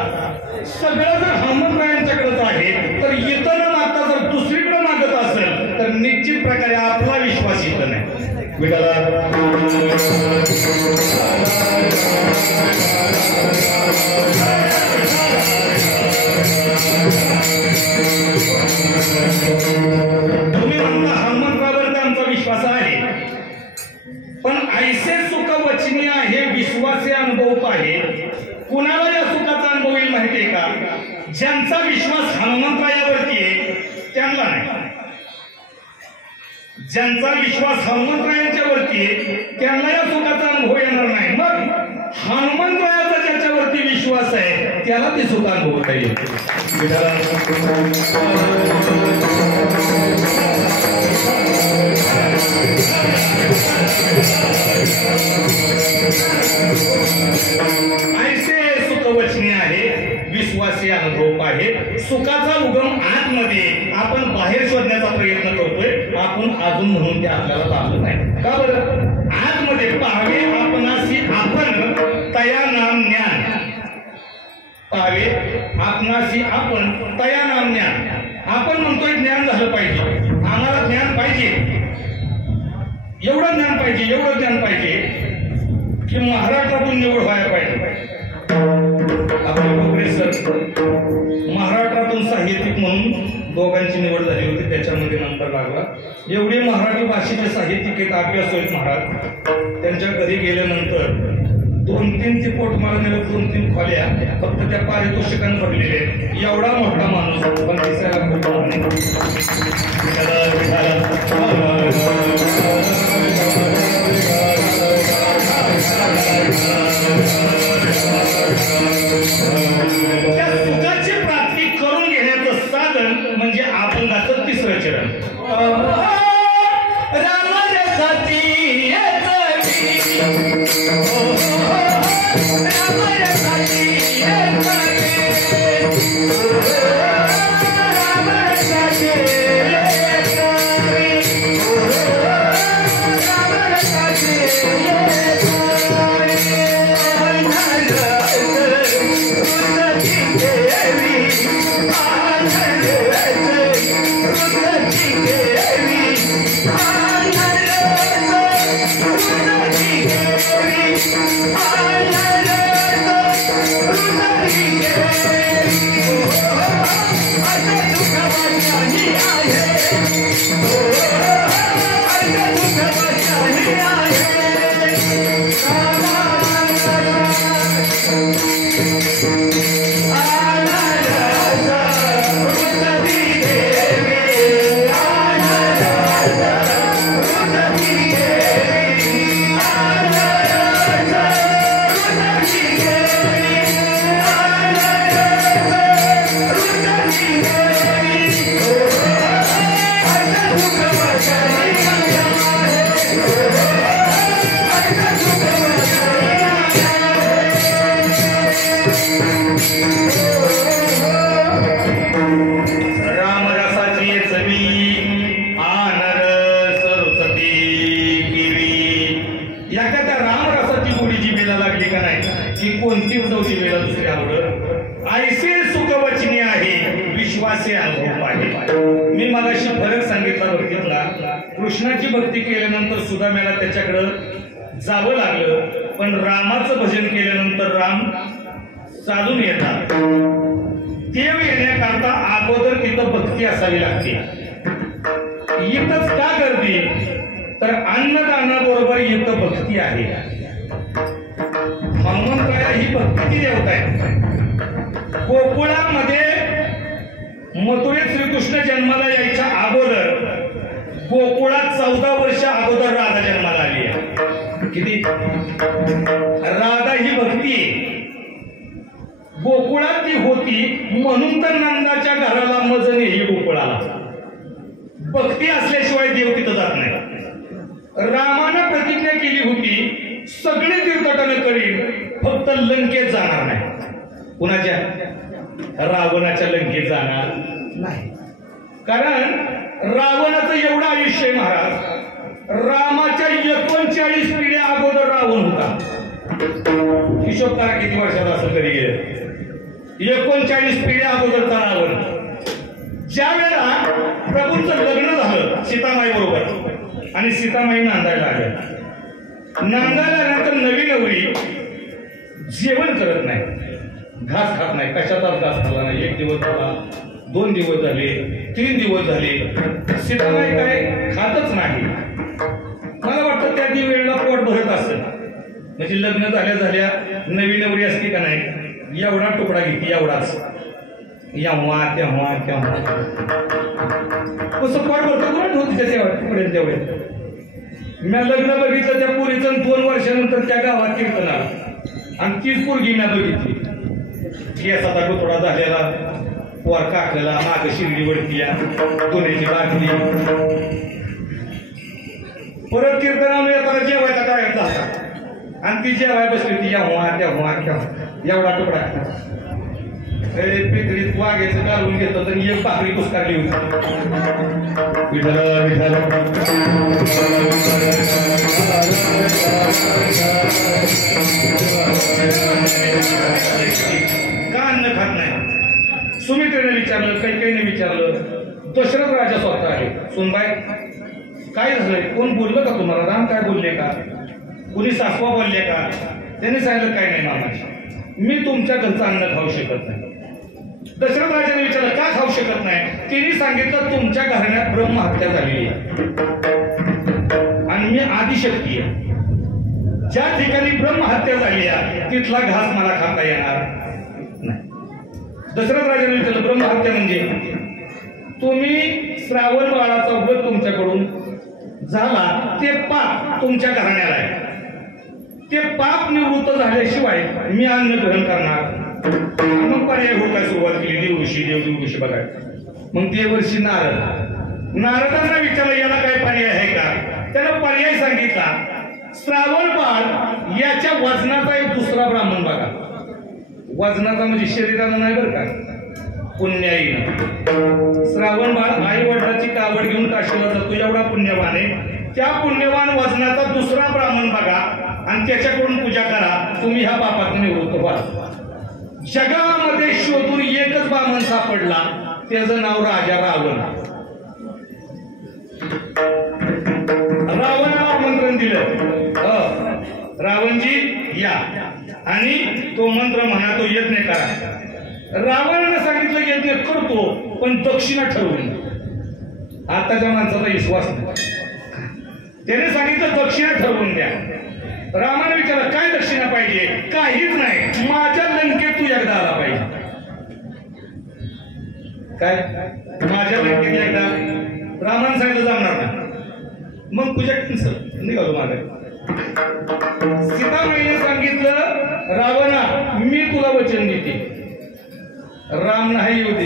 सगळं जर हनुमंतरायांच्याकडेच आहे तर इतर माता जर दुसरीकडे मागत असेल तर निश्चित प्रकारे आपला विश्वास इथं नाही. विठाला ऐसे सुख वचनीय आहे विश्वासे अनुभव पाहे. कुणाला या सुखाचा अनुभव येईल माहितीये का? ज्यांचा विश्वास हनुमंतरायावरती आहे त्यांना नाही. ज्यांचा विश्वास हनुमंतरायांच्यावरती आहे त्यांना या सुखाचा अनुभव येणार नाही. मग हनुमंतरायाचा ज्याच्यावरती विश्वास आहे त्याला ते सुख अनुभवता येईल. ऐसे सुख वचनीय आहे विश्वासी अनुभव पाहे. सुखाचा उगम आतमध्ये आपण बाहेर शोधण्याचा प्रयत्न करतोय. आपण अजून म्हणून ते आपल्याला लाभलं नाही. का बरं? आतमध्ये पाहावे आपणासी आपण तया नाम ज्ञान. पाहावे आपणासी आपण तया नाम ज्ञान. आपण म्हणतोय ज्ञान झालं पाहिजे, आम्हाला ज्ञान पाहिजे, एवढं ज्ञान पाहिजे, एवढं ज्ञान पाहिजे की महाराष्ट्रातून निवड व्हायला पाहिजे. आपले कोकरे सर महाराष्ट्रातून साहित्यिक म्हणून दोघांची निवड झाली होती. त्याच्यामध्ये नंतर लागला. एवढे मराठी भाषेचे साहित्यिक आहेत, अभ्यास होईल महाराज. त्यांच्या घरी गेल्यानंतर 2-3 ते पोटमाळा 2-3 खोल्या फक्त त्या पारितोषिकांना भरलेले. एवढा मोठा माणूस पण दिसायला खूप त्या सुखाची प्राप्ती करून घेण्याचं साधन म्हणजे अभंगाचं 3रं चरण. मी मगाशी फरक सांगितला भक्तीतला. कृष्णाची भक्ती केल्यानंतर सुदाम्याला त्याच्याकडं जावं लागलं, पण रामाचं भजन केल्यानंतर राम चालून येतात. देव येण्याकरता अगोदर तिथं भक्ती असावी लागते. इथंच का गर्दी? तर अन्नदानाबरोबर इथं भक्ती आहे. हनुमंतराया ही भक्तीची देवता आहे. गोकुळामध्ये मथुरेत श्रीकृष्ण जन्माला यायच्या अगोदर गोकुळात 14 वर्ष अगोदर राधा जन्माला आली आहे. किती? राधा ही भक्ती गोकुळात ती होती म्हणून तर नंदाच्या घराला मजन ही गोकुळाला. भक्ती असल्याशिवाय देव तिथं जात नाही. रामानं प्रतिज्ञा केली होती सगळे तीर्थटन करीन, फक्त लंकेत जाणार नाही. कुणाच्या? रावणाच्या लंकेत जाणार नाही. कारण रावणाचं एवढं आयुष्य आहे महाराज. रामाच्या 39 पिढ्या अगोदर रावण होता. हिशोब करा किती वर्षात असं तरी गेलं. 39 पिढ्या अगोदरचा रावण. ज्या वेळेला प्रभूंचं लग्न झालं सीतामाई बरोबर आणि सीतामाई नांदायला आल्या. नांदायला आल्यानंतर नवी नवरी जेवण करत नाही, घास खात नाही. कशाचाच घास खाल्ला नाही. 1 दिवस झाला, 2 दिवस झाले, 3 दिवस झाले. सीतामाई काय खातच नाही. मला वाटतं त्या वेळेला पोट भरत म्हणजे लग्न झाल्या नवी नवरी असती का नाही, एवढा तुकडा घेते, एवढाच तेव्हा कसं पाठ भरतो कोण होती त्याच्या तेवढे. मी लग्न बघितलं त्या पोरीचं 2 वर्षानंतर त्या गावात कीर्तन आलं आणि तीच पोरगी मी बघितली. केसाचा तुकडा झालेला, वर काकला, माग शिरडी वरती, दोन्हीची बाटली. परत कीर्तनाला येताना जेवायचा काय झाला आणि ती जेवाय बसली होती, एवढा तुकडा. पितळीत वाघ्याचं घालून घेतलं तर एक भाकरी कुसकारली होती. विठ्ठल विठ्ठल का अन्न खात नाही. सुमित्रेने विचारलं, कैकेयीने विचारलं. दशरथ राजा स्वतः आहे. सुनबाई काय झालंय, कोण बोललं का तुम्हाला, राम काय बोलले का, कुणी सासवा बोलले का. त्याने सांगितलं काय नाही मामाजी, मी तुमच्या घरचं अन्न खाऊ शकत नाही. दशरथ राजाने विचारलं का खाऊ शकत नाही. तिने सांगितलं तुमच्या घराण्यात ब्रह्महत्या झालेली आहे आणि मी आदिशक्ती आहे. ज्या ठिकाणी ब्रह्महत्या झाली आहे तिथला घास मला खाता येणार नाही. दशरथ राजाने विचारलं ब्रह्महत्या म्हणजे, तुम्ही श्रावण बाळाचा व्रत तुमच्याकडून झाला, ते पाप तुमच्या घराण्याला आहे. ते पाप निवृत्त झाल्याशिवाय मी अन्न ग्रहण करणार. मग पर्याय हो काय सुरुवात केली, देवऋषी बघा. मग देवर्षी नारदांना विचारलं याला काय पर्याय आहे का. त्याला पर्याय सांगितला, श्रावण बाळ याच्या वजनाचा एक दुसरा ब्राह्मण बघा. वजनाचा म्हणजे शरीरानं नाही बरं का, पुण्याईनं. श्रावण बाळ आई वडिलाची कावड घेऊन काशीला जातो, एवढा पुण्यवान आहे. त्या पुण्यवान वजनाचा दुसरा ब्राह्मण बघा आणि त्याच्याकडून पूजा करा, तुम्ही ह्या पापातून निवृत्त व्हाल. जगामध्ये शोधून एकच ब्राह्मण सापडला, त्याचं नाव राजा रावण. रावणाला आमंत्रण दिलं, रावणजी या आणि तो मंत्र म्हणा, तो यज्ञ करा. रावणाने सांगितलं यज्ञ करतो पण दक्षिणा ठरवून. आताच्या माणसाचा विश्वास नाही. त्याने सांगितलं दक्षिणा ठरवून द्या. रामाने विचारलं काय दक्षिणा पाहिजे. काहीच नाही, माझ्या लंकेत तू एकदा आला पाहिजे. काय माझ्या लंकेत एकदा. रामाने सांगितलं जमणार नाही. मग पूजा कॅन्सल, निघालो मागे. सीतामाईने सांगितलं रावणा मी तुला वचन देते. राम नाही येऊ दे,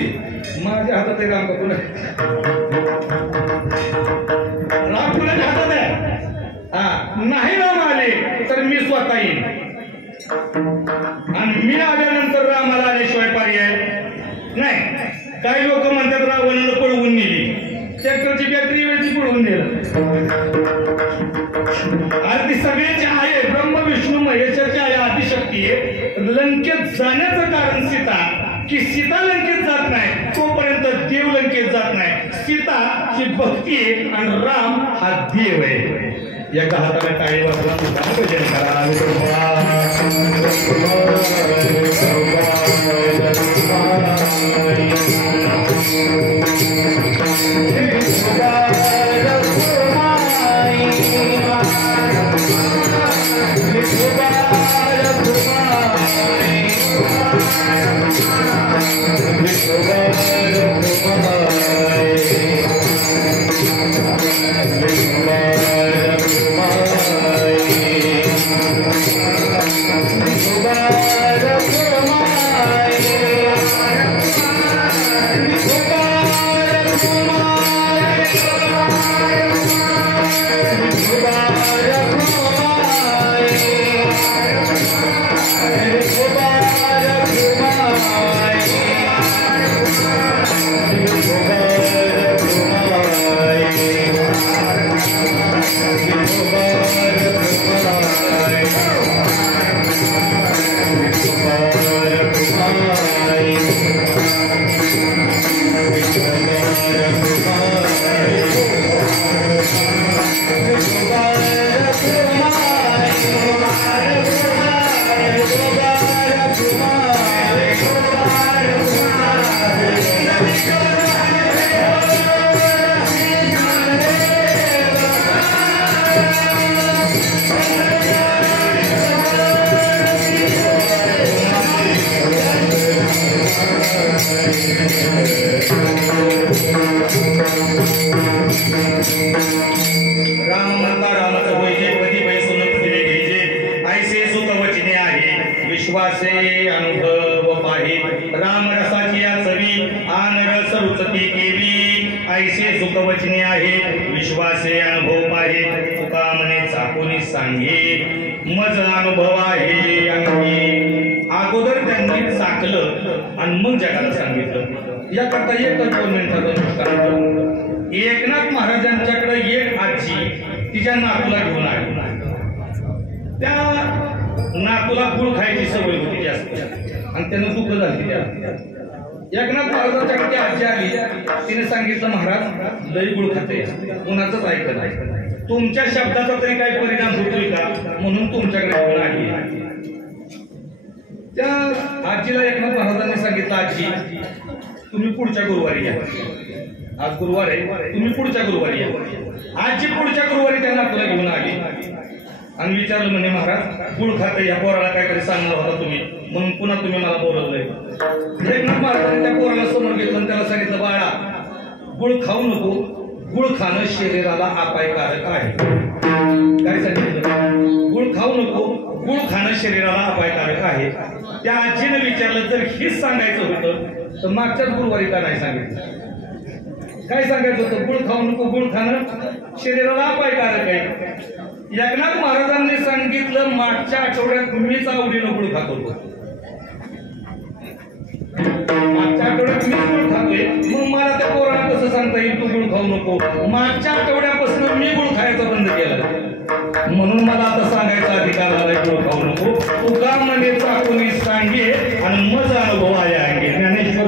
माझ्या हातात आहे राम का तुला. राम तुला हातात आहे. नाही राम आले तर मी स्वतः येईन आणि मी आल्यानंतर रामाला आल्याशिवाय पर्याय नाही. काही लोक म्हणतात रावणाला पळवून नेली, ट्रॅक्टरची बॅटरी वेळची पळवून नेलं. आणि ती सगळ्याची आहे, ब्रह्म विष्णू महेशाची आहे, आदिशक्ती आहे. लंकेत जाण्याचं कारण सीता, की सीता लंकेत जात नाही तोपर्यंत देव लंकेत जात नाही. सीता ही भक्ती आहे आणि राम हा देव आहे. एका हाताने टाळी वाजवा, भजन करा. ऐसे सुखवचने आहे विश्वासे अनुभव पाहे तुका म्हणे चाकोनी सांगे मज अनुभव आहे अंगी. अगोदर त्यांनी चाकलं आणि मग जगाला सांगितलं. याकरता एकच 2 मिनिटाचा दृष्टांत. एकनाथ महाराजांच्याकडे एक आजी तिच्या नातूला घेऊन आली. त्या नातूला गुळ खायची सवय होती जास्त आणि त्यानं दुःख झाली. त्या एकनाथ महाराजांच्याकडे आजी आली. तिने सांगितलं महाराज लई गुळ खाते कुणाचंच ऐकत नाही. तुमच्या शब्दाचा तरी काही परिणाम होतोय का म्हणून तुमच्याकडे घेऊन आली. त्या आजीला एकनाथ महाराजांनी सांगितलं आजी तुम्ही पुढच्या गुरुवारी या. आज गुरुवार आहे तुम्ही पुढच्या गुरुवारी या. आजी पुढच्या गुरुवारी त्या नातूला घेऊन आली आणि विचारलं म्हणे महाराज गुळ खाते या पोराला काहीतरी सांगणार होता तुम्ही म्हणून पुन्हा तुम्ही मला बोलवलंय. एकनाथ महाराजांनी त्या पोराला समोर घेतलं आणि त्याला सांगितलं बाळा गुळ खाऊ नको. गुळ खाणं शरीराला अपायकारक आहे. काय सांगितलं गुळ खाऊ नको. गुळ खाणं शरीराला अपायकारक आहे. त्या आजीने विचारलं जर हेच सांगायचं होतं तर मागच्याच गुरुवारी का नाही सांगितलं. काय सांगायचं होतं गुळ खाऊ नको. गुळ खाणं शरीराला अपायकारक आहे. एकनाथ महाराजांनी सांगितलं मागच्या आठवड्यात मीच आवडीनं गुळ खात होतो. मागच्या आठवड्यात मी गुळ खातोय मग मला त्या पोराला कसं सांगता येईल तू गुळ खाऊ नको. मागच्या आठवड्यापासून मी गुळ खायचा बंद केला म्हणून मला आता सांगायचा अधिकार आलाय गुळ खाऊ नको. तुका म्हणे चाकोनी सांगे आणि मज अनुभव आहे अंगे. ज्ञानेश्वर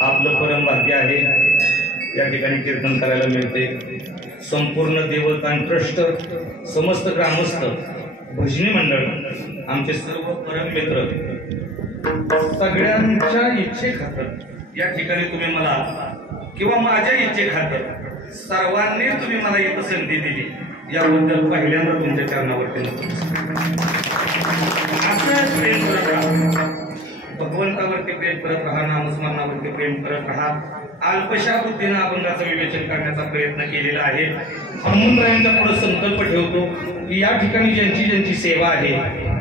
आपलं परम भाग्य आहे या ठिकाणी कीर्तन करायला मिळते. संपूर्ण देवस्थान ट्रस्ट समस्त ग्रामस्थ भजनी मंडळ आमचे सर्व परम मित्र सगळ्यांच्या इच्छेखातर या ठिकाणी तुम्ही मला किंवा माझ्या इच्छेखातर सर्वांनी तुम्ही मला एक संधी दिली याबद्दल पहिल्यांदा तुमच्या चरणावरती असं प्रेम करत राहा. भगवंतावरती प्रेम करत राहा. नामस्मरणावरती प्रेम करत राहा. अल्पशा बुद्धीनं अभंगाचं विवेचन करण्याचा प्रयत्न केलेला आहे. हनुमंतरायांचा पुढे संकल्प ठेवतो की या ठिकाणी ज्यांची ज्यांची सेवा आहे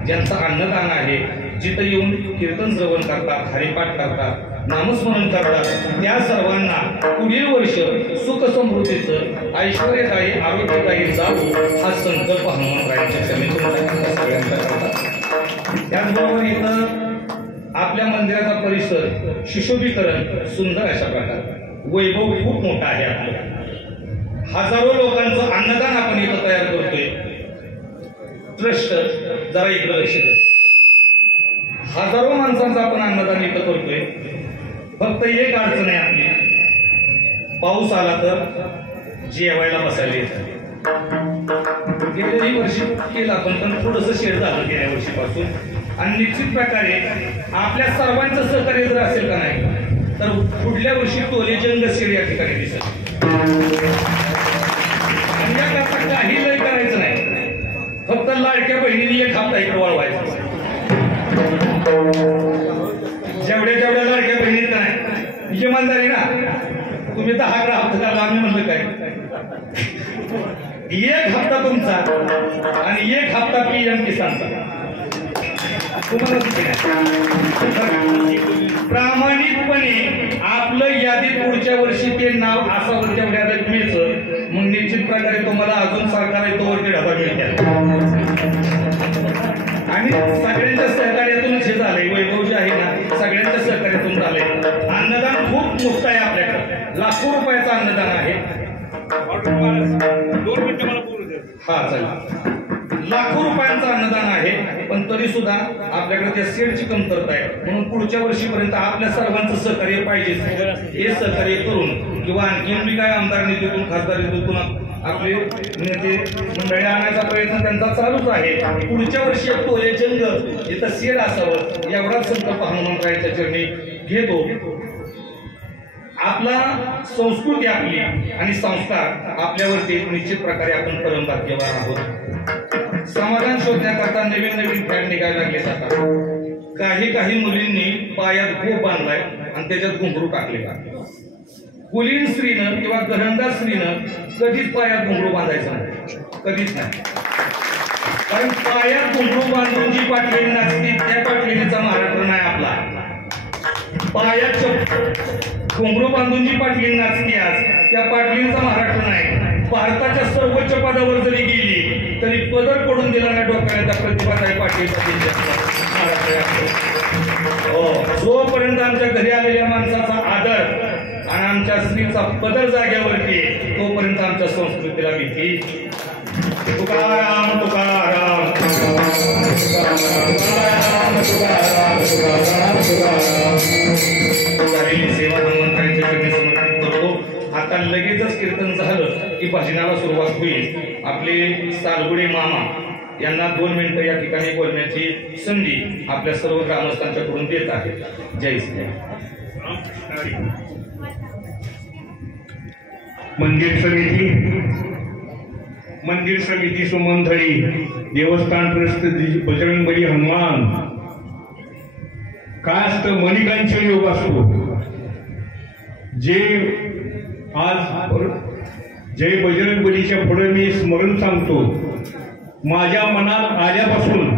ज्यांचं अन्नदान आहे जिथं येऊन कीर्तन श्रवण करतात हरिपाठ करतात नामस्मरण करतात त्या सर्वांना पुढील वर्ष सुख समृद्धीचं ऐश्वर्यदायी आरोग्यदायी जावो हा संकल्प हनुमंतरायांच्या चरणीतून सगळ्यांचा करतात. त्याचबरोबर इथं आपल्या मंदिराचा परिसर सुशोभीकरण सुंदर अशा प्रकार वैभव खूप मोठा आहे. आपल्या हजारो लोकांचं अन्नदान आपण इथं तयार करतोय. ट्रस्ट जरा इकडे लक्ष द्या. हजारो माणसांचं आपण अन्नदान इथं करतोय. फक्त एक अडचण आहे आपली पाऊस आला तर जेवायला बसायला येतं. गेल्याही वर्षी केलं आपण पण थोडंसं शेड झालं गेल्या वर्षीपासून आणि निश्चित प्रकारे आपल्या सर्वांचं सहकार्य जर असेल का नाही तर पुढल्या वर्षी टोलेजंग शेड या ठिकाणी दिसेल. आणि याकरता काही लय करायचं नाही. फक्त लाडक्या बहिणीने एक हप्ता इकडे वळवायचा. जेवढ्या जेवढ्या लाडक्या बहिणीत नाही इमानदारी ना तुम्ही 10 हप्ता झाला आम्ही म्हणलं काय एक हप्ता तुमचा आणि एक हप्ता PM किसानचा. प्रामाणिकपणे आपलं यादी पुढच्या वर्षी ते नाव असावं तेवढ्या रकमेचं मग निश्चित प्रकारे तुम्हाला अजून सरकार येतोवरती डबा मिळतात. आणि सगळ्यांच्या सहकार्यातूनच हे झालंय. वैभव जे आहे ना सगळ्यांच्या सहकार्यातून झालंय. अन्नदान खूप मोठं आहे आपल्याकडे. लाखो रुपयाचं अन्नदान आहे. 2 मिनिटं मला बोलू द्या. हा चला. लाखो रुपयांचं अन्नदान आहे पण तरी सुद्धा आपल्याकडे त्या सेडची कमतरता आहे. म्हणून पुढच्या वर्षीपर्यंत आपल्या सर्वांचं सहकार्य पाहिजे. हे सहकार्य करून किंवा आणखी मी काय आमदार निधीतून खासदार निधीतून आपले नेते मंडळी आणायचा प्रयत्न त्यांचा चालूच आहे. पुढच्या वर्षी एक टोलेजंग इथं सेड असावं एवढाच संकल्प हनुमंतरायांच्या चरणी घेतो. आपला संस्कृती आपली आणि संस्कार आपल्यावरती निश्चित प्रकारे आपण परमभाग्यवान आहोत. समाधान शोधण्याकरता नवीन नवीन फॅड निघायला लागले जातात. काही मुलींनी पायात गोप बांधलाय आणि त्याच्यात घुंगरू टाकले का. कुलीन स्त्रीनं किंवा घरंदाज स्त्रीनं कधीच पायात घुंगरू बांधायचं नाही, कधीच नाही. कारण पायात घुंगरू बांधून जी पाटलेली नाचते त्या पाटलेलीचा महाराष्ट्र नाही आपला. पायात घुंगरू बांधून जी पाटली नाचते आज त्या पाटलीचा महाराष्ट्र नाही. भारताच्या सर्वोच्च पदावर जरी गेली तरी पदर पडून दिला नाही डोक्याला त्या प्रतिभाताई पाटीलचा महाराष्ट्र. हो, जोपर्यंत आमच्या घरी आलेल्या माणसाचा आदर आणि आमच्या स्त्रीचा पदर जाग्यावरती तोपर्यंत आमच्या संस्कृतीला भीती. तुकाराम तुकाराम झालेली सेवा हनुमंतांच्या चरणी समर्पित करतो. आता लगेचच कीर्तन झालं की भजनाला सुरुवात होईल. आपले सालगुडे मामा यांना 2 मिनिटं या ठिकाणी बोलण्याची संधी आपल्या सर्व ग्रामस्थांच्याकडून देत आहेत. जय श्री मंदिर समिती सुमंथळी, देवस्थान ट्रस्ट बजरंगबली हनुमान. काय असतं, मणिकांचे योग असतो. जे आज जय बजरंगबलीच्या पुढे मी स्मरण सांगतो. माझ्या मनात आल्यापासून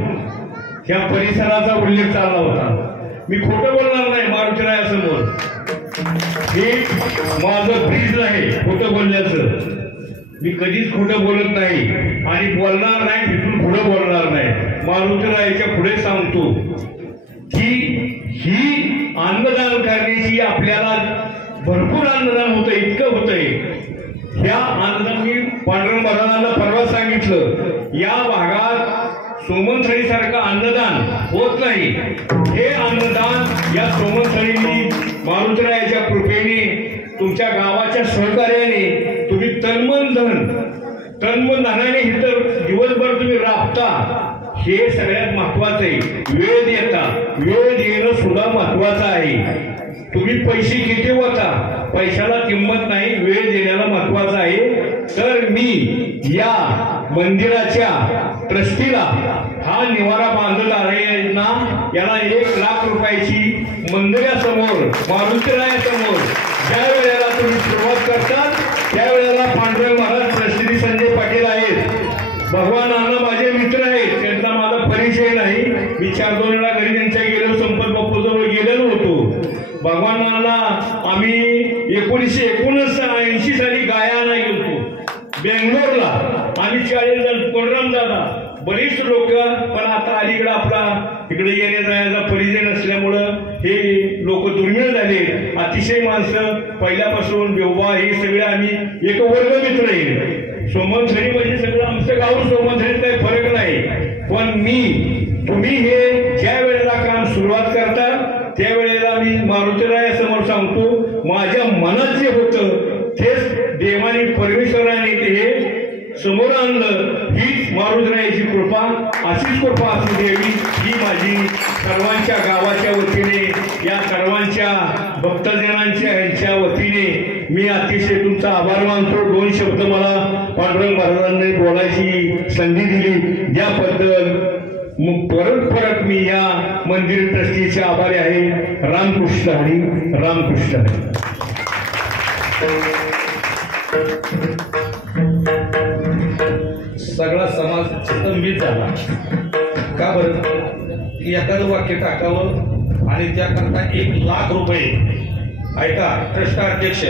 ह्या परिसराचा उल्लेख चालला होता. मी खोटं बोलणार नाही मारुतीरायासमोर. हे माझं ब्रीज आहे खोटं बोलण्याचं. मी कधीच खोटं बोलत नाही आणि बोलणार नाही, तिथून पुढे बोलणार नाही. मारुतीरायाच्या पुढे सांगतो की ही अन्नदान करण्याची आपल्याला भरपूर अन्नदान होतं, इतकं होतंय. ह्या अन्नदान मी पांडुरंग महाराजांना परवा सांगितलं, या भागात सोमनथळीसारखं अन्नदान होत नाही. हे अन्नदान या सोमनथळींनी मारुतीरायाच्या कृपेने, तुमच्या गावाच्या सहकार्याने, तुम्ही तन्मन धनाने इतर दिवसभर तुम्ही राबता. हे सगळ्यात महत्वाचं आहे. वेळ देता, वेळ देणं सुद्धा महत्वाचं आहे. तुम्ही पैसे किती होता, पैशाला किंमत नाही, वेळ देण्याला महत्वाचं आहे. तर मी या मंदिराच्या ट्रस्टीला हा निवारा बांधत आहे ना, याला 1 लाख रुपयाची मंदिरासमोर मारुतीरायासमोर ज्या वेळेला तुम्ही सुरुवात करतात त्यावेळेला पांडुरंग महाराज ट्रस्टी संजय पाटील आहेत. भगवान नाना माझे मित्र आहेत, त्यांचा माझा परिचय नाही. मी 4-2 वेळा घरी त्यांच्या गेलो, संपत बापूजवळ गेलेलो होतो. भगवान नाना आम्ही 1979 साली गायाना गेलो बेंगलोरला. आम्ही 40 जण, कोणराम दादा, बरीच लोक. पण आता अलीकडे आपला इकडे येण्या जाण्याचा परिचय नसल्यामुळं हे लोक दुर्मिळ झाले. अतिशय माणसं पहिल्यापासून व्यवहार हे सगळे आम्ही एक वर्ग मित्र आहे. सोमनथळी म्हणजे सगळं आमचं गाव सोमनथळीत काही फरक नाही. पण तुम्ही हे ज्या वेळेला काम सुरुवात करता त्यावेळेला मी मारुतीरायासमोर सांगतो, माझ्या मनात जे होतं तेच देवाने परमेश्वराने ते समोर आणलं. हीच मारुतीरायाची कृपा, अशीच कृपा असू द्यावी ही माझी सर्वांच्या गावाच्या वतीने, या सर्वांच्या भक्तजनांच्या यांच्या वतीने मी अतिशय तुमचा आभार मानतो. 2 शब्द मला पांडुरंग महाराजांनी बोलायची संधी दिली त्याबद्दल परत मी या मंदिर ट्रस्टीचे आभारी आहे. रामकृष्ण हरी, रामकृष्ण हरी. सगळा समाज स्तंभित झाला. का बरं की एखादं वाक्य टाकावं आणि त्याकरता 1 लाख रुपये. ऐका, ट्रस्ट अध्यक्ष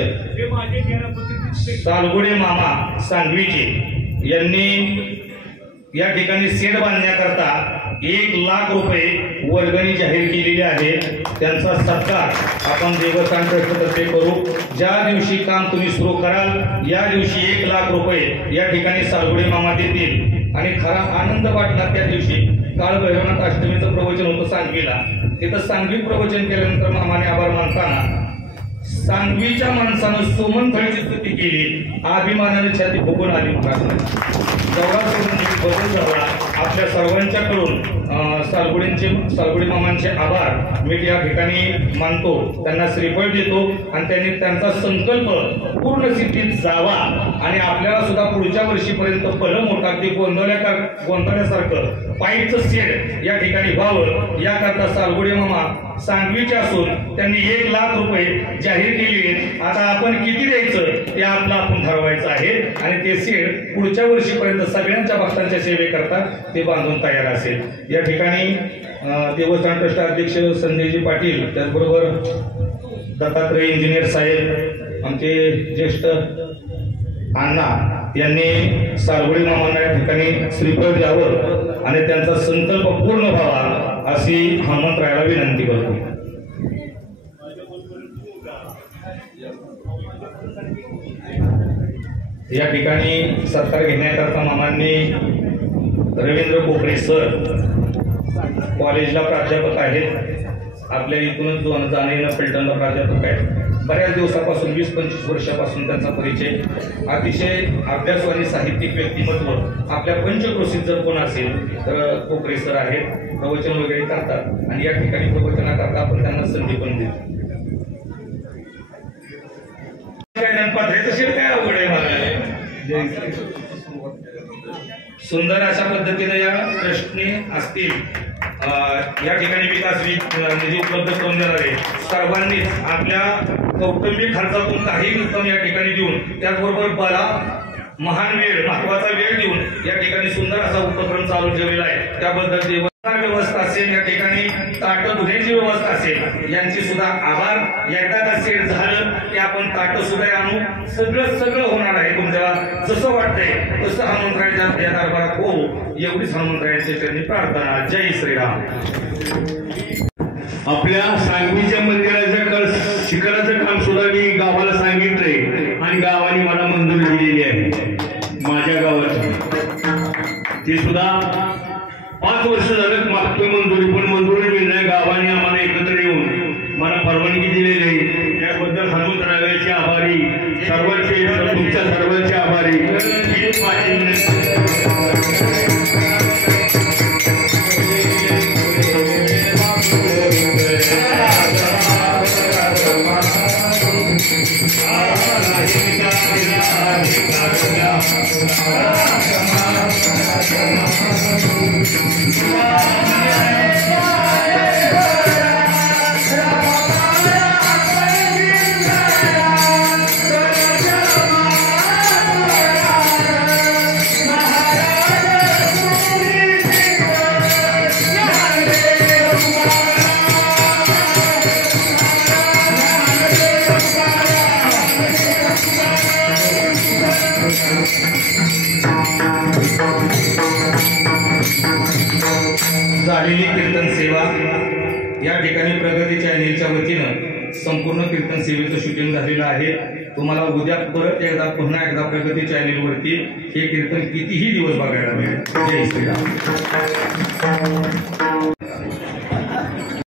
सालगुडे मामा सांगवीचे यांनी या ठिकाणी सेट बांधण्याकरता 1 लाख रुपये वर्गणी जाहीर केलेली आहे. त्यांचा सत्कार आपण देवस्थान ट्रस्टतर्फे करू. ज्या दिवशी काम तुम्ही सुरू कराल या दिवशी 1 लाख रुपये या ठिकाणी सालगुडे मामा देतील. आणि खरा आनंद वाटला त्या दिवशी काळ भैरवनाथ अष्टमीचं प्रवचन होतं सांगवीला. तिथं सांगवी प्रवचन केल्यानंतर मामाने आभार मानताना सांगवीच्या माणसानं सोमनथळीची स्तुती केली, अभिमानाने छाती फुगून आली महाराज. बदल झाला. आपल्या सर्वांच्याकडून सालगुडी मामांचे आभार मी या ठिकाणी मानतो, त्यांना श्रीफळ देतो आणि त्यांनी त्यांचा संकल्प पूर्ण सिद्धीत जावा आणि आपल्याला सुद्धा पुढच्या वर्षीपर्यंत भलं मोठा ते गोंधळल्यासारखं पाईपचं शेड या ठिकाणी व्हावं याकरता सालगुडी मामा सांगवीचे असून त्यांनी 1 लाख रुपये जाहीर केले. आता आपण किती द्यायचं ते आपण ठरवायचं आहे आणि ते शेड पुढच्या वर्षीपर्यंत सगळ्यांच्या भक्तांच्या सेवेकरता ते बांधून तयार असेल. या ठिकाणी देवस्थान ट्रस्ट अध्यक्ष संजयजी पाटील, त्याचबरोबर दत्तात्रय इंजिनियर साहेब, आमचे ज्येष्ठ अण्णा यांनी सालगुडी मामांना या ठिकाणी श्रीफळ द्यावं आणि त्यांचा संकल्प पूर्ण व्हावा अशी हनुमंतरायाला विनंती करतो. या ठिकाणी सत्कार घेण्याकरता मामांनी रवींद्र कोकरे सर कॉलेजला प्राध्यापक आहेत, आपल्या इथूनच जाणे येणं फलटणला प्राध्यापक आहेत. बऱ्याच दिवसापासून 20-25 वर्षापासून त्यांचा परिचय. अतिशय अभ्यासू आणि साहित्यिक व्यक्तिमत्व. आपल्या पंचक्रोशीत जर कोण असेल तर कोकरे सर आहेत, प्रवचन वगैरे करतात आणि या ठिकाणी प्रवचनाकरता आपण त्यांना संधी पण देतो. सुंदर अशा पद्धतीने या ट्रस्टने असतील या ठिकाणी विकास निधी उपलब्ध करून देणारे सर्वांनीच आपल्या कौटुंबिक खर्चातून काही रक्कम या ठिकाणी देऊन, त्याचबरोबर मला महान वेळ महत्वाचा वेळ देऊन या ठिकाणी सुंदर असा उपक्रम चालू ठेवलेला आहे. त्याबद्दल देवस्थान व्यवस्था असेल, या ठिकाणी ताटं धुण्याची व्यवस्था असेल, यांची सुद्धा आभार. एकदा का सेट झालं की आपण ताटं सुद्धा आणू, सगळं होणार आहे. तुमच्याला जसं वाटतंय तसं हनुमंतरायाच्या दरबारात हो, एवढीच हनुमंतरायांच्या चरणी प्रार्थना. जय श्रीराम. आपल्या सांगवीच्या मंदिराच्या शिखराचं काम सुद्धा मी गावाला सांगितलंय आणि गावाने मला मंजुरी दिलेली आहे. माझ्या गावाची ते सुद्धा 5 वर्ष झालं मागतोय मंजुरी, पण मंजुरी मिळणार. गावाने आम्हाला एकत्र येऊन मला परवानगी दिलेली आहे. त्याबद्दल हनुमंतरायाचे आभारी, सर्वांचे तुमच्या सर्वांचे आभारी. झालेली कीर्तन सेवा या ठिकाणी प्रगती चॅनेलच्या वतीनं संपूर्ण कीर्तन सेवेचं शूटिंग झालेलं आहे. तुम्हाला उद्या पुन्हा एकदा प्रगती चॅनेलवरती हे कीर्तन कितीही दिवस बघायला मिळेल. जय श्रीराम.